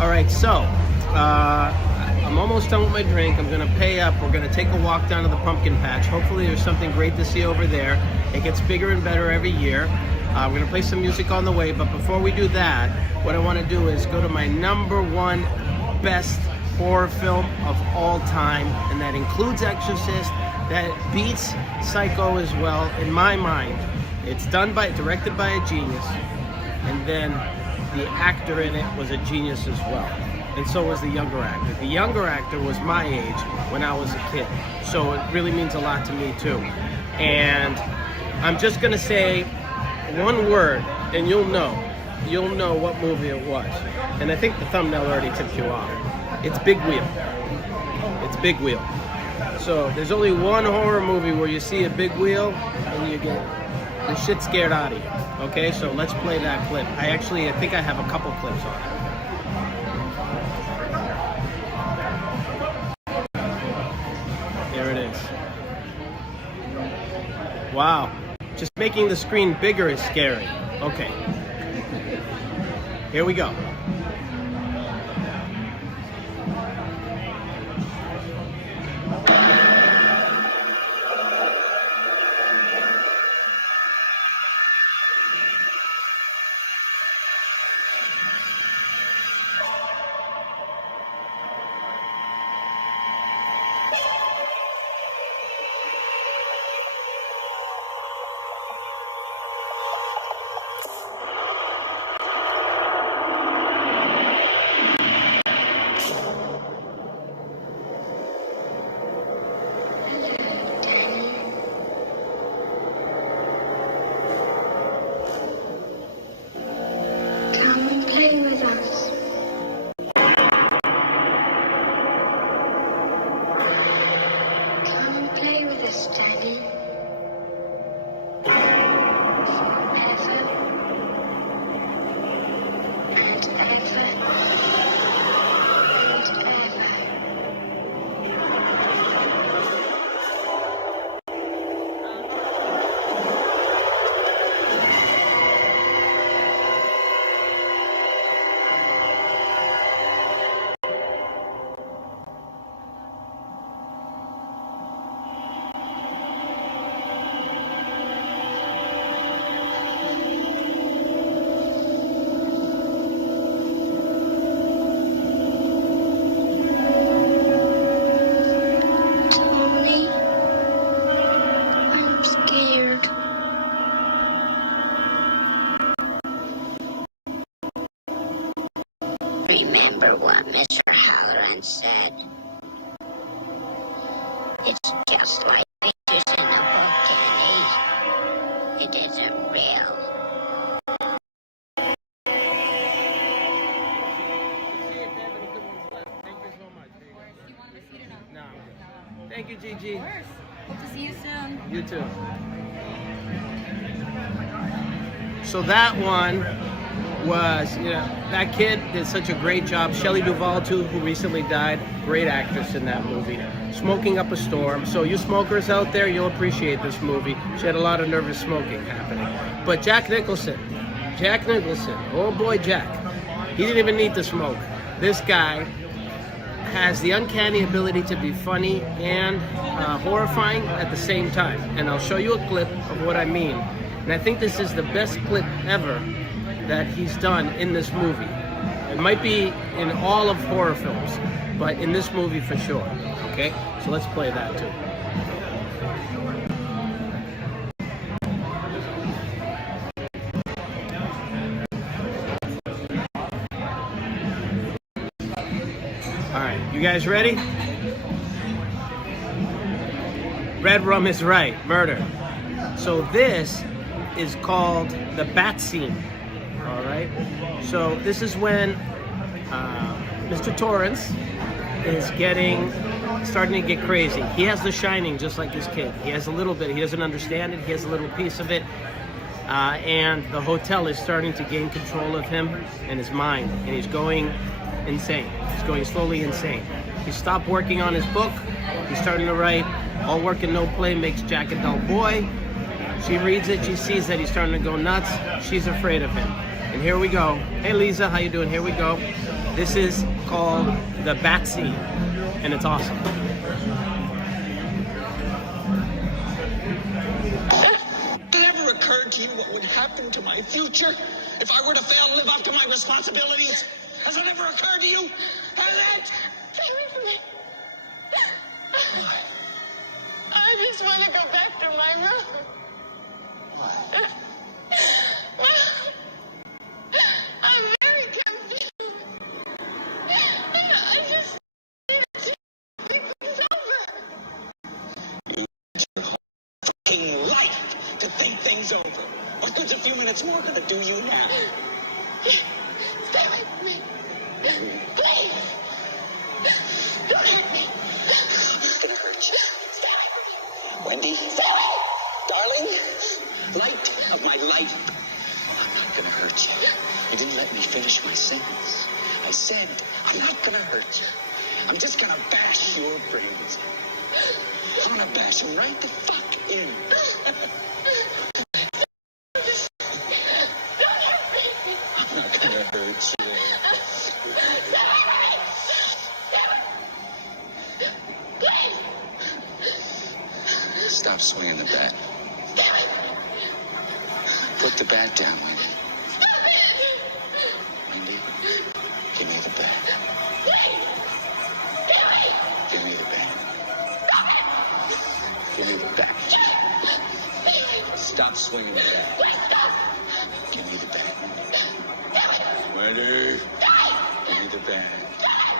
All right, so I'm almost done with my drink. I'm gonna pay up. We're gonna take a walk down to the pumpkin patch. Hopefully there's something great to see over there. It gets bigger and better every year. We're gonna play some music on the way, but before we do that, what I wanna do is go to my #1 best horror film of all time, and that includes Exorcist. That beats Psycho as well, in my mind. It's directed by a genius, and then the actor in it was a genius as well, and so was the younger actor. The younger actor was my age when I was a kid, so it really means a lot to me too. And I'm just gonna say one word, and you'll know what movie it was. And I think the thumbnail already tipped you off. It's Big Wheel. It's Big Wheel. So there's only one horror movie where you see a big wheel and you get the shit scared out of you. Okay, so let's play that clip. I think I have a couple clips on it. There it is. Wow. Just making the screen bigger is scary. Okay. Here we go. remember what Mr. Halloran said. It's just like pictures in a book, Kenny. It isn't real. Thank you, Gigi. Of course. Hope to see you soon. You too. So that one was, you know, that kid did such a great job. Shelley Duvall, too, who recently died. Great actress in that movie. Smoking Up a Storm. So you smokers out there, you'll appreciate this movie. She had a lot of nervous smoking happening. But Jack Nicholson, oh boy, Jack. He didn't even need to smoke. This guy has the uncanny ability to be funny and horrifying at the same time. And I'll show you a clip of what I mean. And I think this is the best clip ever that he's done in this movie. It might be in all of horror films, but in this movie for sure. Okay, so let's play that too. All right, you guys ready? Red rum is right, murder. So this is called the bat scene. All right. So this is when Mr. Torrance is starting to get crazy. He has the shining just like his kid. He has a little bit. He doesn't understand it. He has a little piece of it. And the hotel is starting to gain control of him and his mind. And he's going insane. He's going slowly insane. He stopped working on his book. He's starting to write. All work and no play makes Jack a dull boy. She reads it. She sees that he's starting to go nuts. She's afraid of him. And here we go. Hey, Lisa, how you doing? Here we go. This is called the bat scene, and it's awesome. Did it ever occur to you what would happen to my future if I were to fail to live up to my responsibilities? Has it ever occurred to you? Has it? I just want to go back to my room. I'm very confused. I just need to think this over. You had your whole fucking life to think things over. What good's a few minutes more gonna do you now? Stay with me. Please. Don't hit me. It's gonna hurt you. Stay with me. Wendy, Stay with me. darling, light of my life. I'm not gonna hurt you. You didn't let me finish my sentence. I said, I'm not gonna hurt you. I'm just gonna bash your brains. I'm gonna bash them right the fuck in. I'm not gonna hurt you. Stop swinging the bat. Put the bat down, Wendy. Wendy, give me the bat. Give me the bat. Give me the bat. Stop swinging the bat. Give me the bat. Wendy, give me the bat.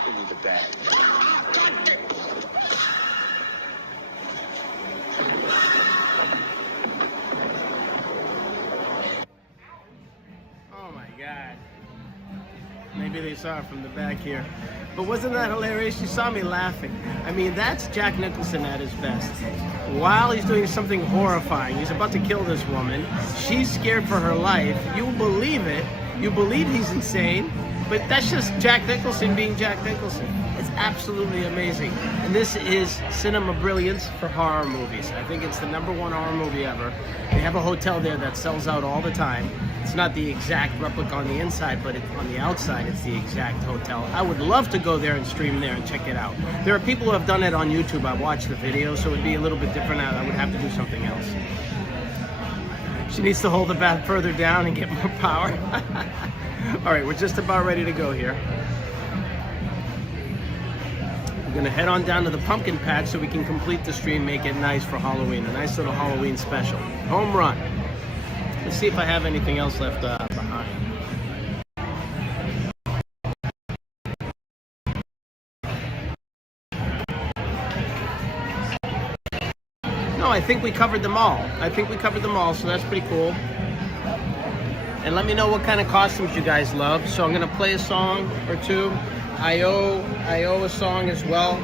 Give me the bat. Oh my God. Maybe they saw it from the back here. But wasn't that hilarious? You saw me laughing. I mean, that's Jack Nicholson at his best. While he's doing something horrifying, he's about to kill this woman. She's scared for her life. You believe it. You believe he's insane. But that's just Jack Nicholson being Jack Nicholson. It's absolutely amazing. And this is cinema brilliance for horror movies. I think it's the #1 horror movie ever. They have a hotel there that sells out all the time. It's not the exact replica on the inside, but on the outside, it's the exact hotel. I would love to go there and stream there and check it out. There are people who have done it on YouTube. I watched the video, so it would be a little bit different. I would have to do something else. She needs to hold the bat further down and get more power. All right, we're just about ready to go here. We're gonna head on down to the pumpkin patch so we can complete the stream, make it nice for Halloween, a nice little Halloween special. Home run. Let's see if I have anything else left behind. I think we covered them all. So that's pretty cool. And let me know what kind of costumes you guys love. So I'm gonna play a song or two. I owe a song as well.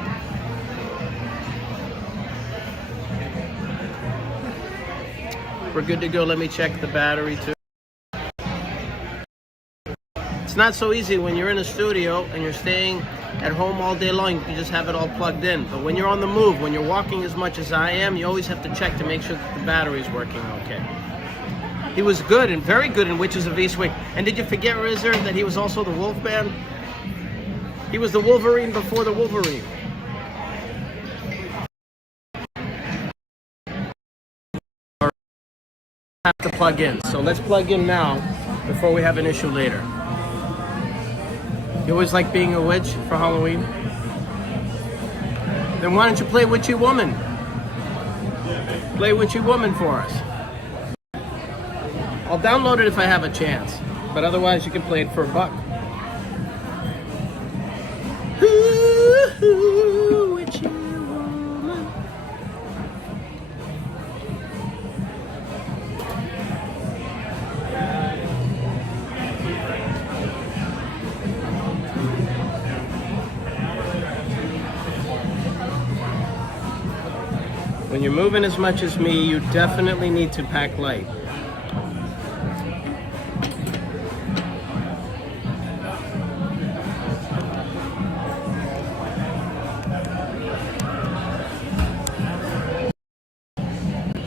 We're good to go. Let me check the battery too. It's not so easy when you're in a studio and you're staying at home all day long. You can just have it all plugged in. But when you're on the move, when you're walking as much as I am, you always have to check to make sure that the battery's working okay. He was good and very good in Witches of Eastwick. And did you forget, Rizzer, that he was also the Wolfman? He was the Wolverine before the Wolverine. Have to plug in. So let's plug in now before we have an issue later. You always like being a witch for Halloween? Then why don't you play Witchy Woman? Play Witchy Woman for us. I'll download it if I have a chance, but otherwise you can play it for $1. Ooh, Witchy Woman. When you're moving as much as me, you definitely need to pack light.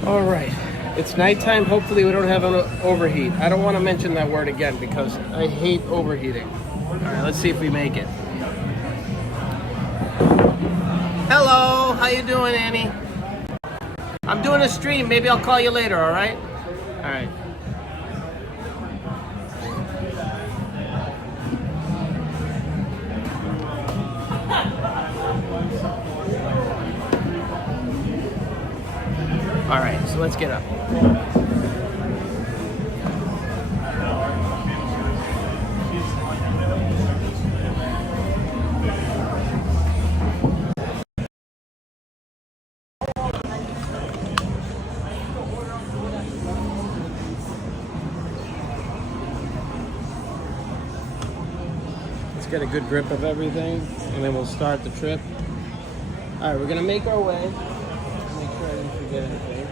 All right, it's nighttime. Hopefully we don't have an overheat. I don't want to mention that word again because I hate overheating. All right, let's see if we make it. Hello, how you doing, Annie? I'm doing a stream. Maybe I'll call you later, all right? All right. All right, so let's get up. Let's get a good grip of everything, and then we'll start the trip. All right, we're gonna make our way. Make sure I didn't forget anything.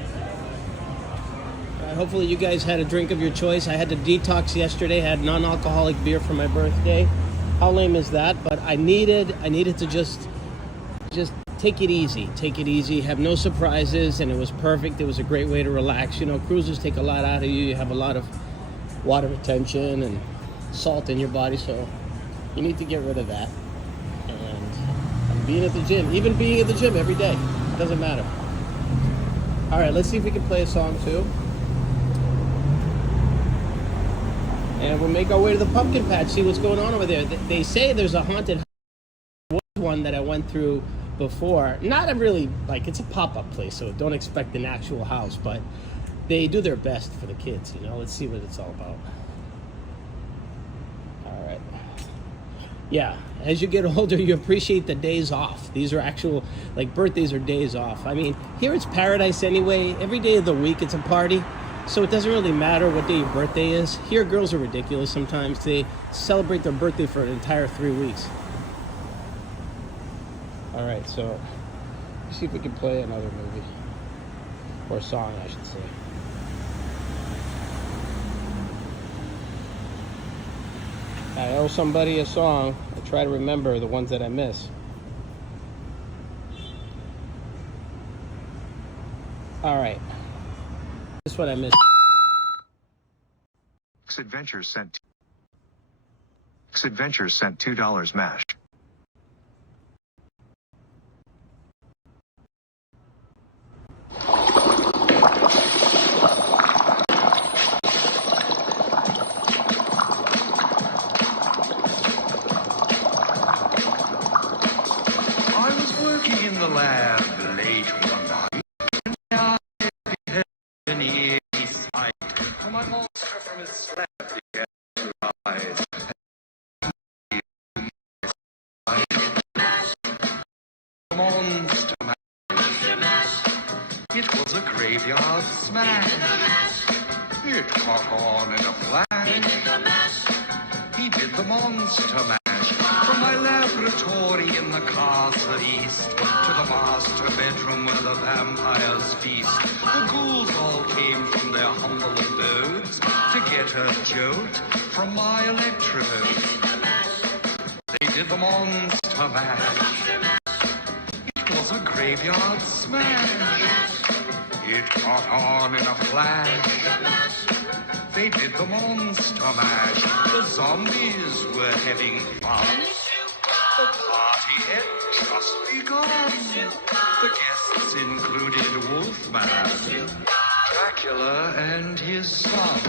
Hopefully you guys had a drink of your choice. I had to detox yesterday. I had non-alcoholic beer for my birthday. How lame is that? But I needed to just take it easy, have no surprises, and it was perfect. It was a great way to relax. You know, cruises take a lot out of you. You have a lot of water retention and salt in your body, so you need to get rid of that. And being at the gym, even being at the gym every day, it doesn't matter. All right, let's see if we can play a song too. And we'll make our way to the pumpkin patch, see what's going on over there. They say there's a haunted one that I went through before. Not a really, like, it's a pop-up place, so don't expect an actual house, but they do their best for the kids, you know. Let's see what it's all about. All right. Yeah, as you get older, you appreciate the days off. These are actual, like, birthdays are days off. I mean, here it's paradise anyway. Every day of the week it's a party. So it doesn't really matter what day your birthday is. Here, girls are ridiculous sometimes. They celebrate their birthday for an entire 3 weeks. All right, so let's see if we can play another movie. Or song, I should say. I owe somebody a song. I try to remember the ones that I miss. All right. This is what I missed. Adventures sent $2 mash. I was working in the lab late one night. Now an eerie sight. My monster from his slab began to rise. Monster mash. It was a graveyard smash. It caught on in a flash. He did the monster mash. From my laboratory in the castle east to the master bedroom where the vampires feast. The ghouls all came from their humble abodes to get a jolt from my electrodes. They did the monster mash. It was a graveyard smash. It caught on in a flash. They did the monster mash. The zombies were having fun. The party had just begun. The guests included Wolfman, Dracula, and his son.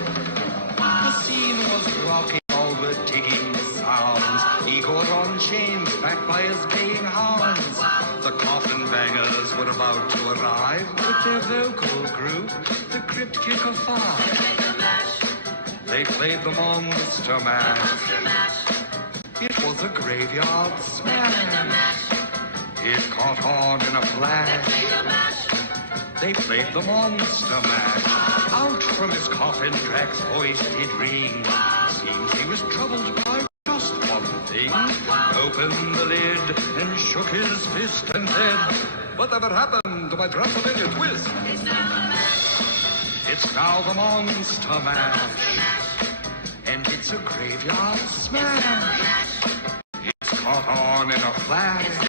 The scene was rocking, all were digging the sounds. Igor on chains, backed by his baying hounds. The coffin bangers were about to arrive with their vocal group, the Crypt Kicker 5. They played the monster mash. It was a graveyard smash. It caught on in a flash. They played the monster mash. Out from his coffin, Drac's voice did ring. Seems he was troubled by just one thing. Opened the lid and shook his fist and said, "Whatever happened to my Transylvania twist?" It's now the monster mash. And it's a graveyard smash. It's caught on in a flash.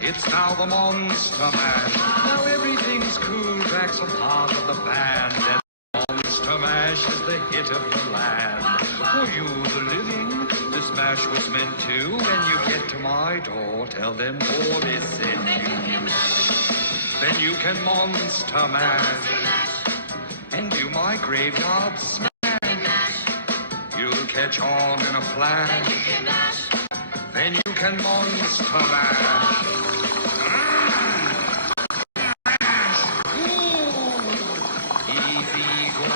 It's now the monster mash. Now everything's cool. Drac's a part of the band. And monster mash is the hit of the land. For you, the living, this mash was meant to. When you get to my door, tell them Boris sent you. Then you can monster mash. And do my graveyard smash. You'll catch on in a flash. Then you can monster mash. Easy go,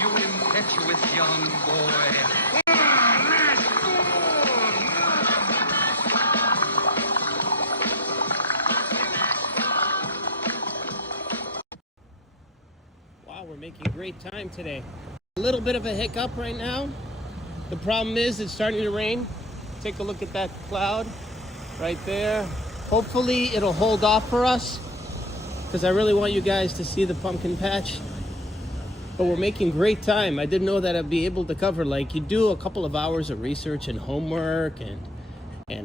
you impetuous young boy. Wow, we're making great time today. A little bit of a hiccup right now. The problem is it's starting to rain. Take a look at that cloud right there. Hopefully it'll hold off for us because I really want you guys to see the pumpkin patch. But we're making great time. I didn't know that I'd be able to cover, like, you do a couple of hours of research and homework and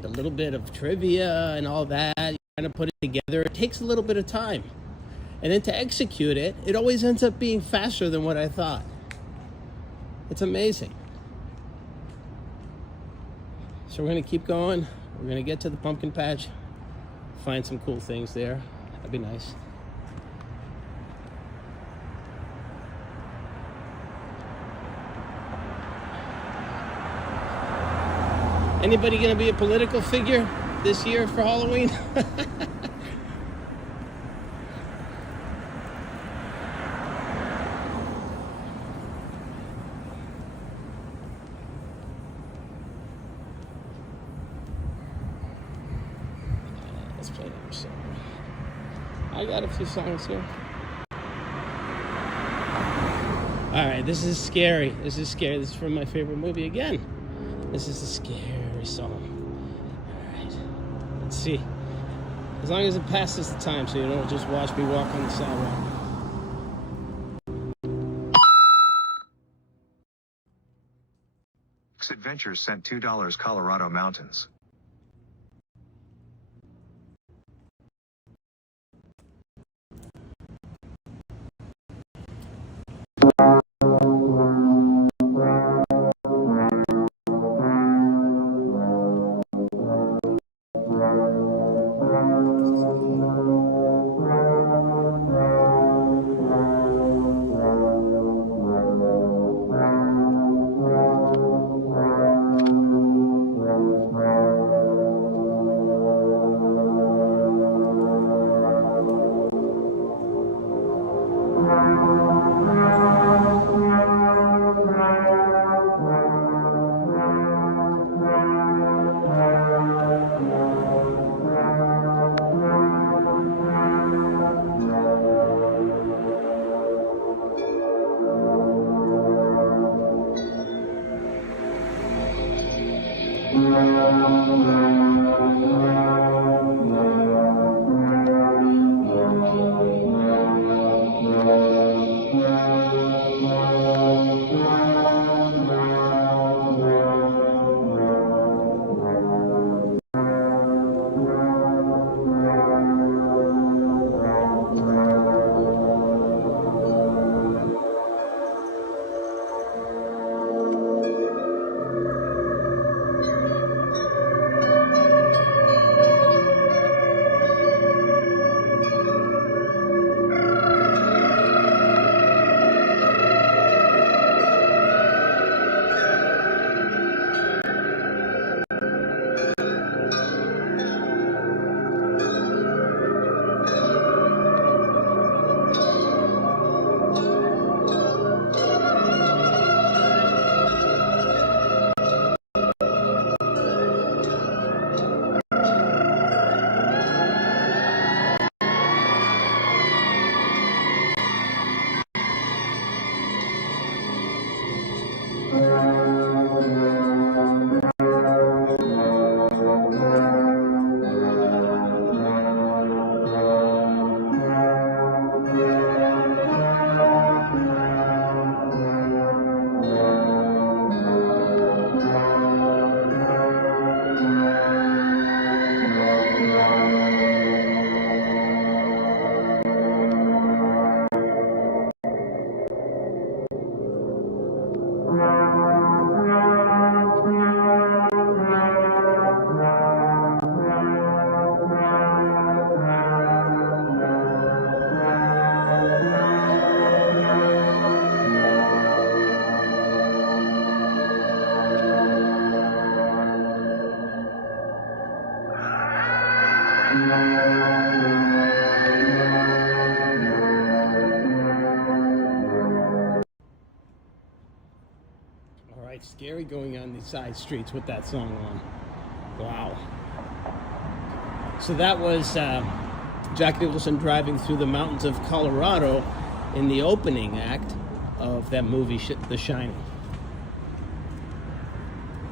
a little bit of trivia and all that. You kind of put it together. It takes a little bit of time. And then to execute it, it always ends up being faster than what I thought. It's amazing. So we're going to keep going. We're going to get to the pumpkin patch, find some cool things there. That'd be nice. Anybody going to be a political figure this year for Halloween? Let's play another song. I got a few songs here. Alright, this is scary. This is scary. This is from my favorite movie again. This is a scary song. Alright, let's see. As long as it passes the time so you don't just watch me walk on the sidewalk. Adventures sent $2 Colorado Mountains. Scary going on these side streets with that song on. Wow. So that was Jack Nicholson driving through the mountains of Colorado in the opening act of that movie, The Shining.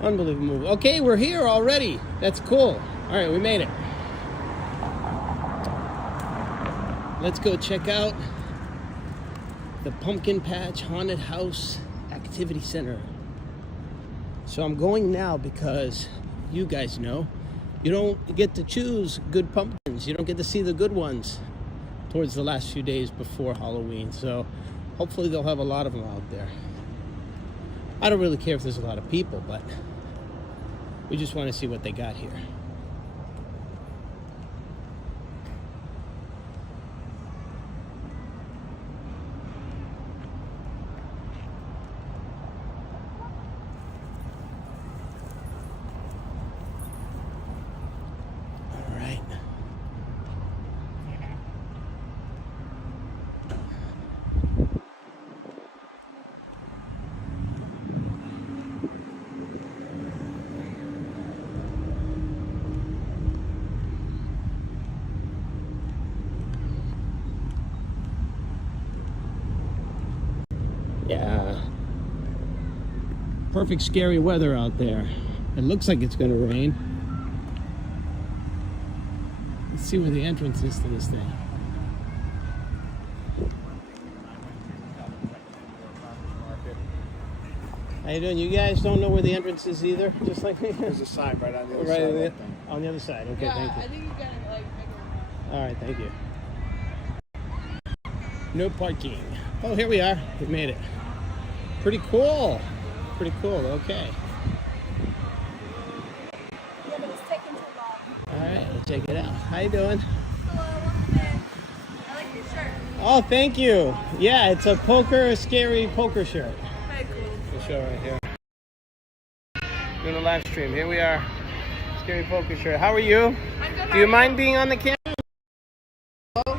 Unbelievable movie. Okay, we're here already. That's cool. All right, we made it. Let's go check out the Pumpkin Patch Haunted House Activity Center. So I'm going now because you guys know you don't get to choose good pumpkins. You don't get to see the good ones towards the last few days before Halloween. So hopefully they'll have a lot of them out there. I don't really care if there's a lot of people, but we just want to see what they got here. Yeah, perfect scary weather out there. It looks like it's going to rain. Let's see where the entrance is to this thing. How you doing? You guys don't know where the entrance is either? Just like me? There's a sign right on the other side. side. On the other side. Okay, thank you. I think you got it like all right, thank you. No parking. Oh, here we are. We made it. Pretty cool. Pretty cool. Okay. Yeah, but it's taking too long. All right, let's check it out. How you doing? Hello, welcome in. I like your shirt. Oh, thank you. Yeah, it's a scary poker shirt. Very cool. For sure, right here. Doing a live stream. Here we are. Scary poker shirt. How are you? I'm good. Do you mind being on the camera? Hello.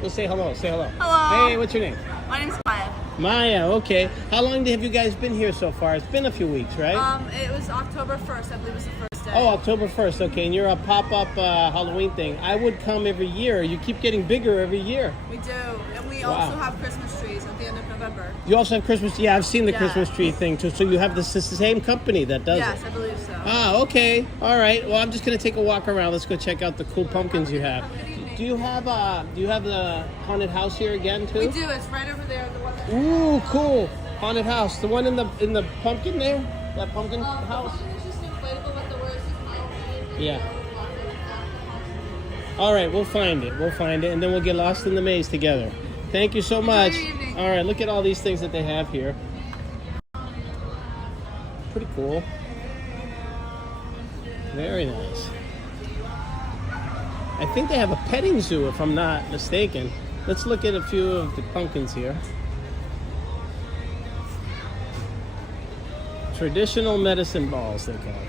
We'll say hello. Say hello. Hello. Hey, what's your name? My name's Maya. Maya, okay. How long have you guys been here so far? It's been a few weeks, right? It was October 1st. I believe it was the first Day. Oh, October 1st. Okay, and you're a pop-up Halloween thing. I would come every year. You keep getting bigger every year. We do, and we Wow. also have Christmas trees at the end of November. You also have Christmas. Yeah, I've seen the Yeah. Christmas tree thing too. So you have this the same company that does Yes, it. I believe so. Ah, okay. All right. Well, I'm just gonna take a walk around. Let's go check out the cool pumpkins you have. Do you have the haunted house here again too? We do. It's right over there. The one that Ooh, cool. Haunted house. The one in the pumpkin there? That pumpkin house? pumpkin is just inflatable, but the worst is Halloween. Yeah. All right, we'll find it. We'll find it, and then we'll get lost in the maze together. Thank you so much. your evening. All right, look at all these things that they have here. Pretty cool. Very nice. I think they have a petting zoo, if I'm not mistaken. Let's look at a few of the pumpkins here. Traditional medicine balls, they call them.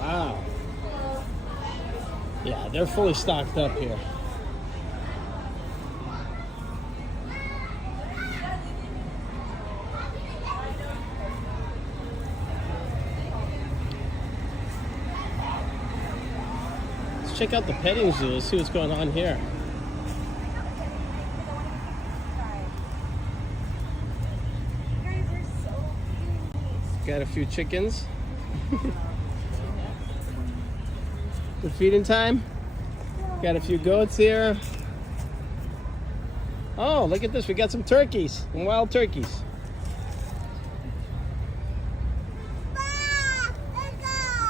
Wow. Yeah, they're fully stocked up here. Let's check out the petting zoo. Let's see what's going on here. Got a few chickens. The feeding time. Got a few goats here. Oh, look at this. We got some turkeys, some wild turkeys.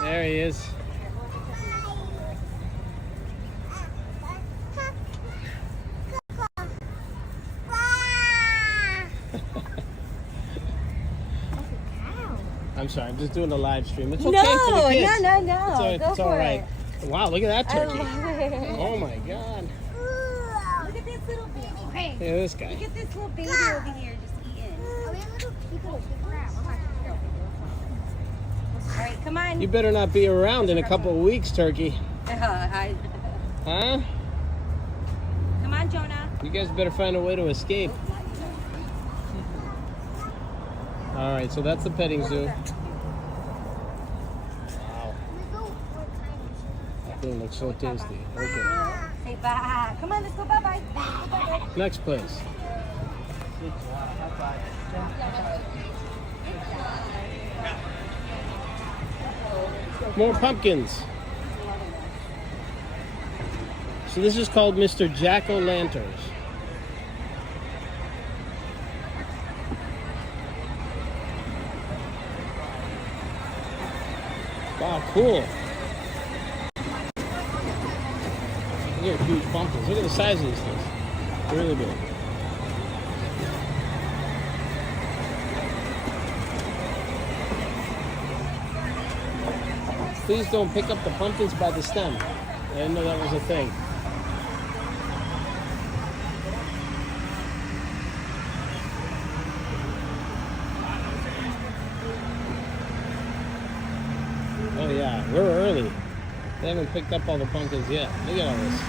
There he is. I'm sorry, I'm just doing a live stream. It's okay for the kids. No. It's all right. Wow, look at that turkey. love it. Oh my God. Look at this little baby. Look at this guy. Look at this little baby over here just eating. Oh, we have little people. All right, come on. You better not be around in a couple of weeks, turkey. Hi. Huh? Come on, Jonah. You guys better find a way to escape. All right, so that's the petting zoo. Wow. That thing looks so tasty. Okay. Say bye. Come on, let's go bye-bye. Bye-bye. Next place. More pumpkins. So this is called Mr. Jack-O-Lanterns. Wow, cool. These are huge pumpkins. Look at the size of these things. Really big. Please don't pick up the pumpkins by the stem. I didn't know that was a thing. Oh yeah, we're early. They haven't picked up all the pumpkins yet. Look at all this.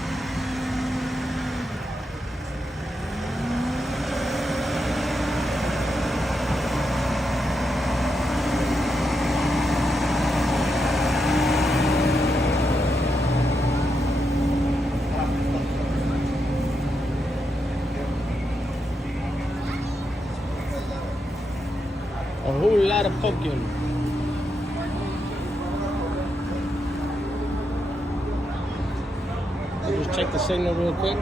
A whole lot of pumpkin. Just check the signal real quick.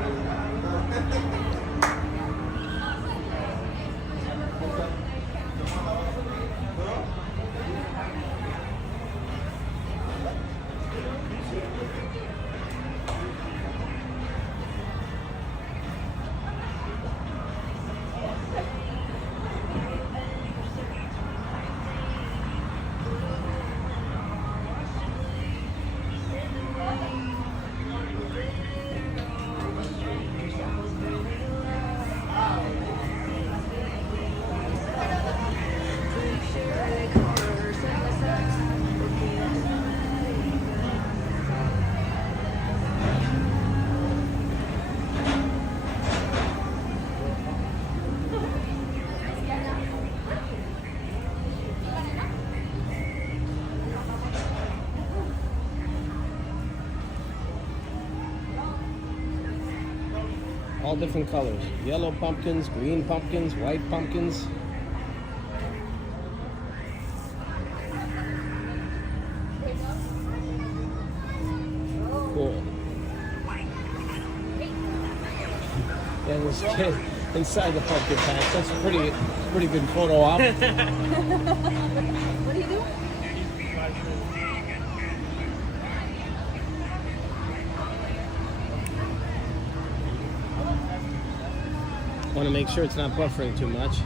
All different colors. Yellow pumpkins, green pumpkins, white pumpkins. Cool. Yeah, this kid inside the pumpkin patch. That's a pretty good photo op. What are you doing? Want to make sure it's not buffering too much.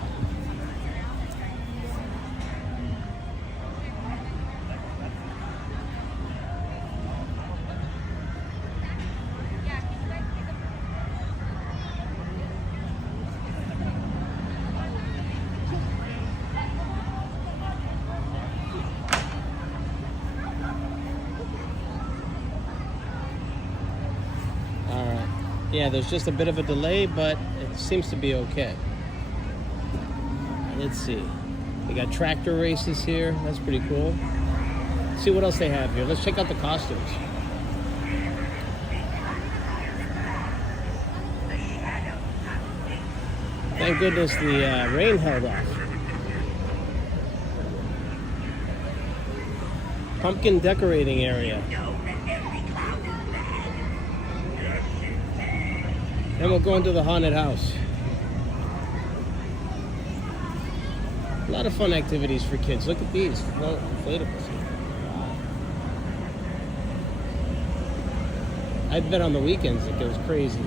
Yeah, there's just a bit of a delay, but it seems to be okay. Let's see. They got tractor races here. That's pretty cool. Let's see what else they have here. Let's check out the costumes. Thank goodness the rain held off. Pumpkin decorating area. Then we'll go into the haunted house. A lot of fun activities for kids. Look at these inflatables. I bet on the weekends it goes crazy.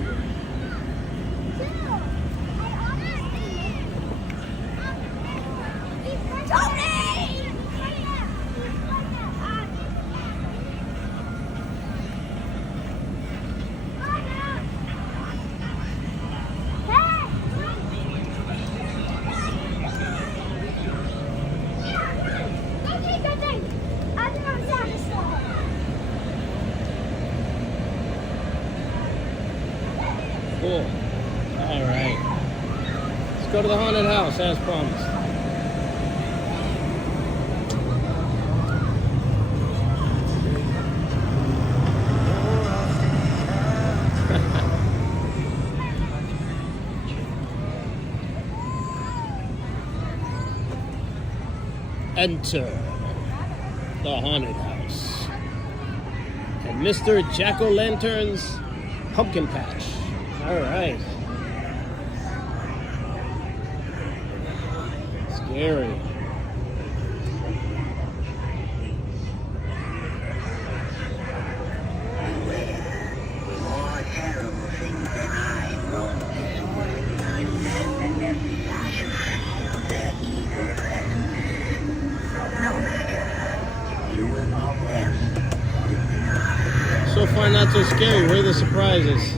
Cool. All right. Let's go to the haunted house as promised. Enter the haunted house and Mr. Jack-o'-lantern's pumpkin patch. All right. Scary. So far, not so scary. Where are the surprises?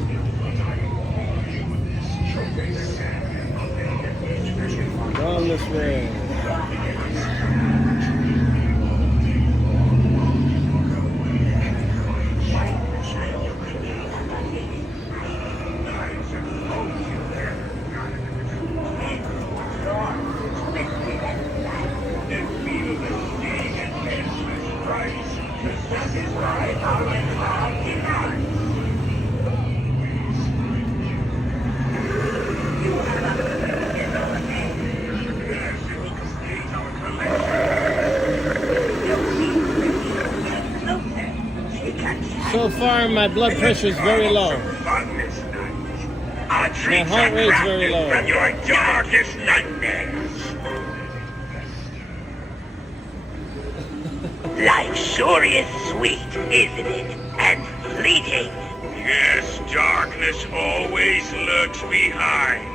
Down this way. So far, my blood pressure is very low. My heart rate's very low. From your darkest nightmares. Life sure is sweet, isn't it? And fleeting. Yes, darkness always lurks behind.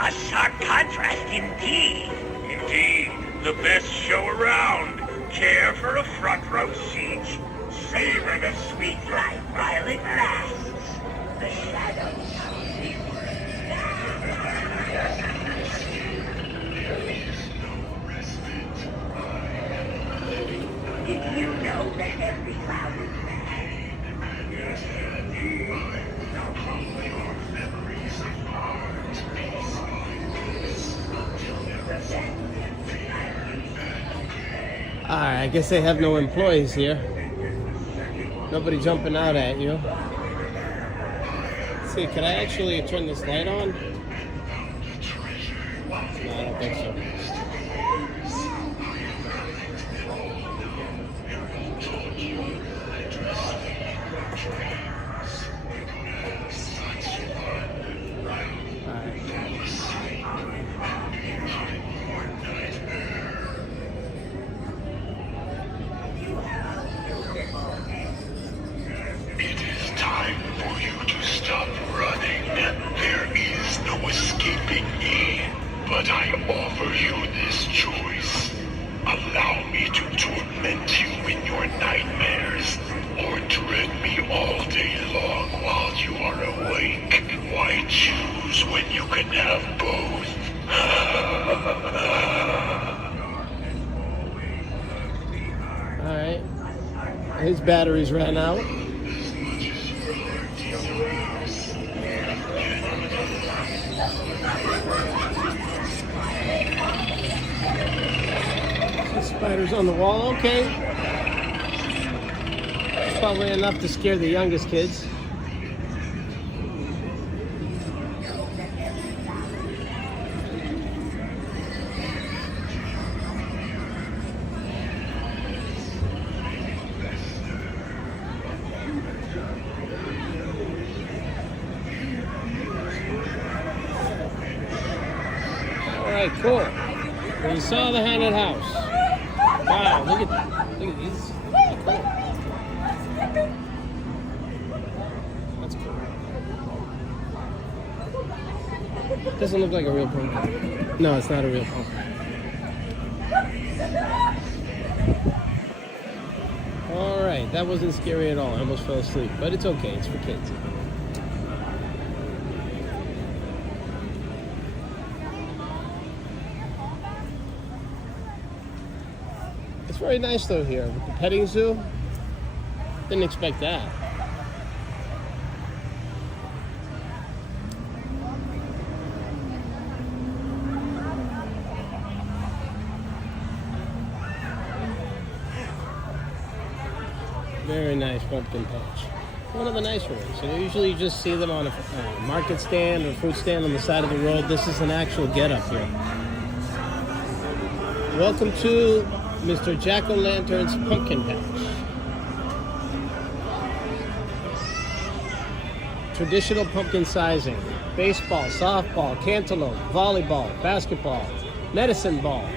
A stark contrast indeed. Indeed, the best show around. Care for a front row seat? Savor the sweet life while it lasts. The shadows are Did you know that every cloud is bad? Yes, indeed. Alright, I guess they have no employees here. Nobody jumping out at you. Let's see, could I actually turn this light on? No, I don't think so. It is time for you to stop running. There is no escaping me. But I offer you this choice. Allow me to torment you in your nightmares, or dread me all day long while you are awake. Why choose when you can have both? Alright. His batteries ran out. Spiders on the wall, okay. Probably enough to scare the youngest kids. Alright, cool. We saw the haunted house. Wow, look at these. Cool. That's cool. Doesn't look like a real pumpkin. No, it's not a real pumpkin. Alright, that wasn't scary at all. I almost fell asleep. But it's okay, it's for kids. It's very nice though here with the petting zoo. Didn't expect that. Very nice pumpkin patch. One of the nicer ones. So usually you just see them on a market stand or fruit stand on the side of the road. This is an actual get-up here. Welcome to Mr. Jack-O-Lantern's Pumpkin Patch. Traditional pumpkin sizing. Baseball, softball, cantaloupe, volleyball, basketball, medicine ball,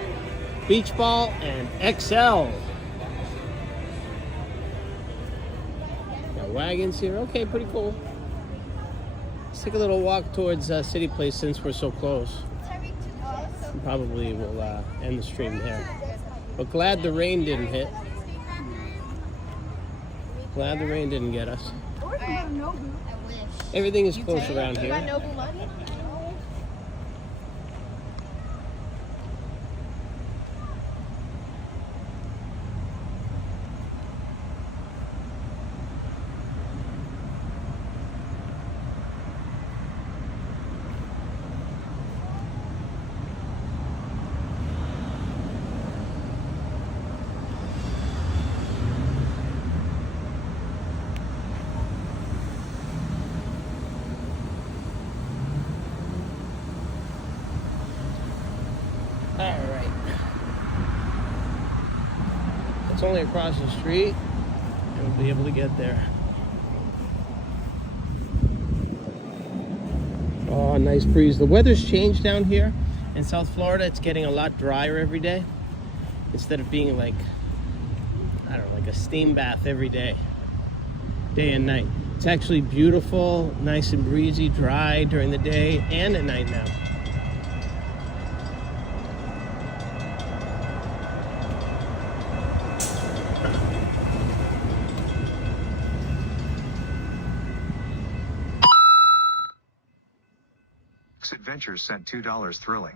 beach ball, and XL. Got wagons here. Okay, pretty cool. Let's take a little walk towards City Place since we're so close. Probably will end the stream there. But glad the rain didn't hit. Glad the rain didn't get us. Everything is close around here. Alright. It's only across the street, and we'll be able to get there. Oh, nice breeze. The weather's changed down here in South Florida. It's getting a lot drier every day. Instead of being like, I don't know, like a steam bath every day. Day and night. It's actually beautiful, nice and breezy, dry during the day and at night now. Adventures sent $2 thrilling.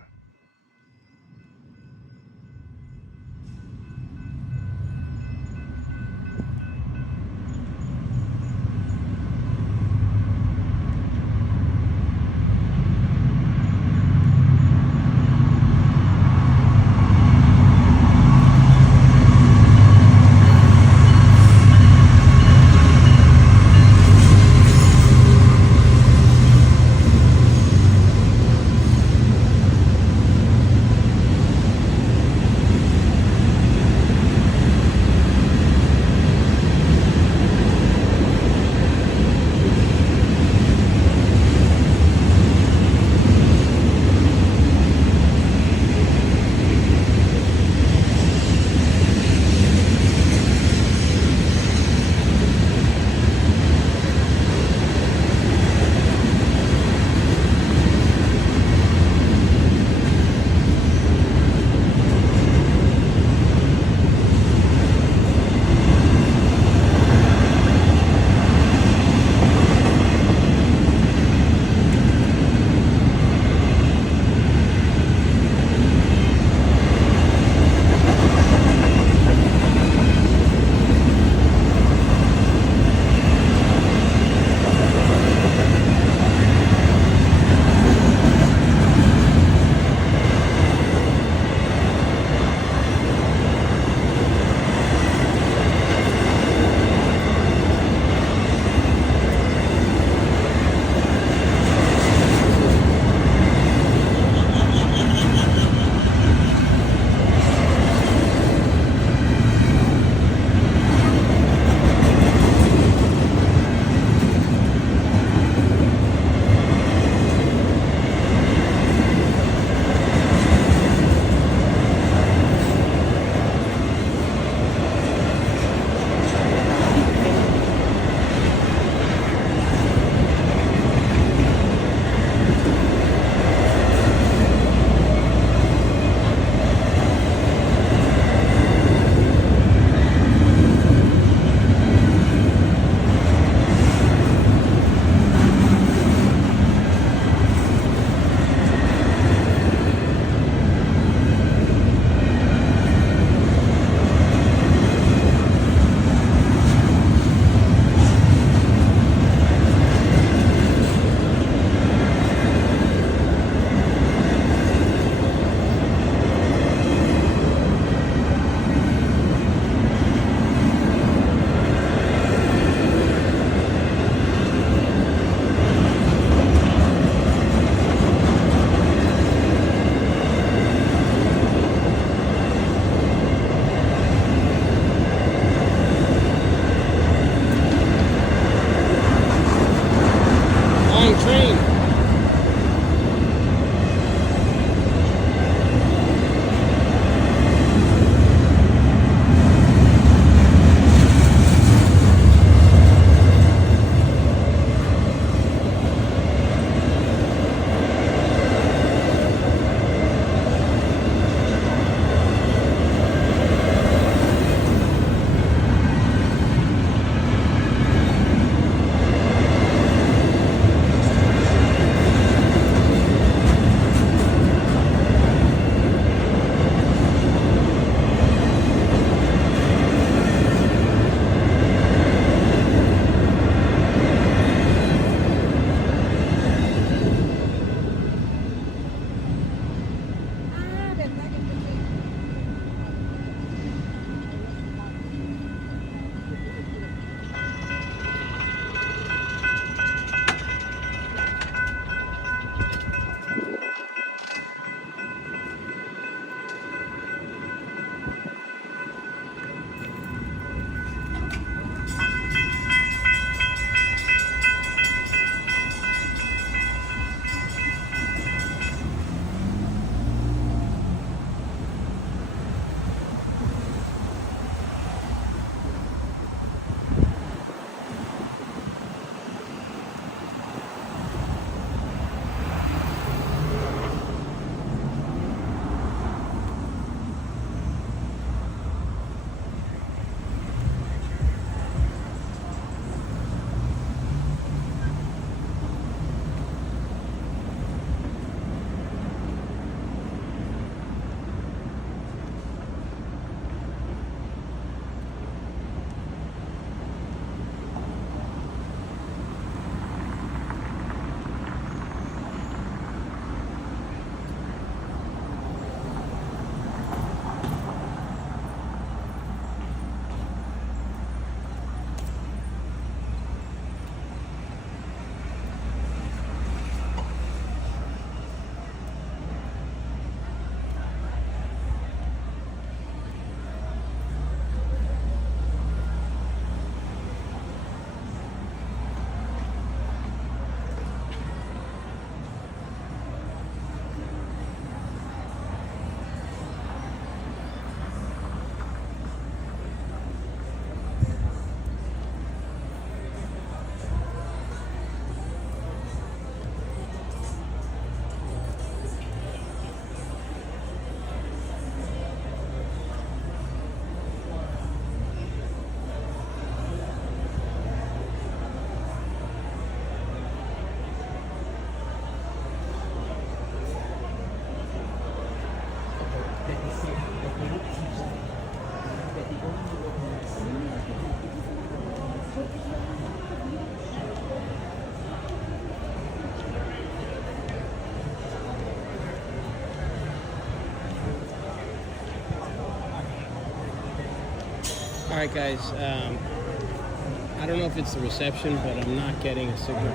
All right, guys. I don't know if it's the reception, but I'm not getting a signal.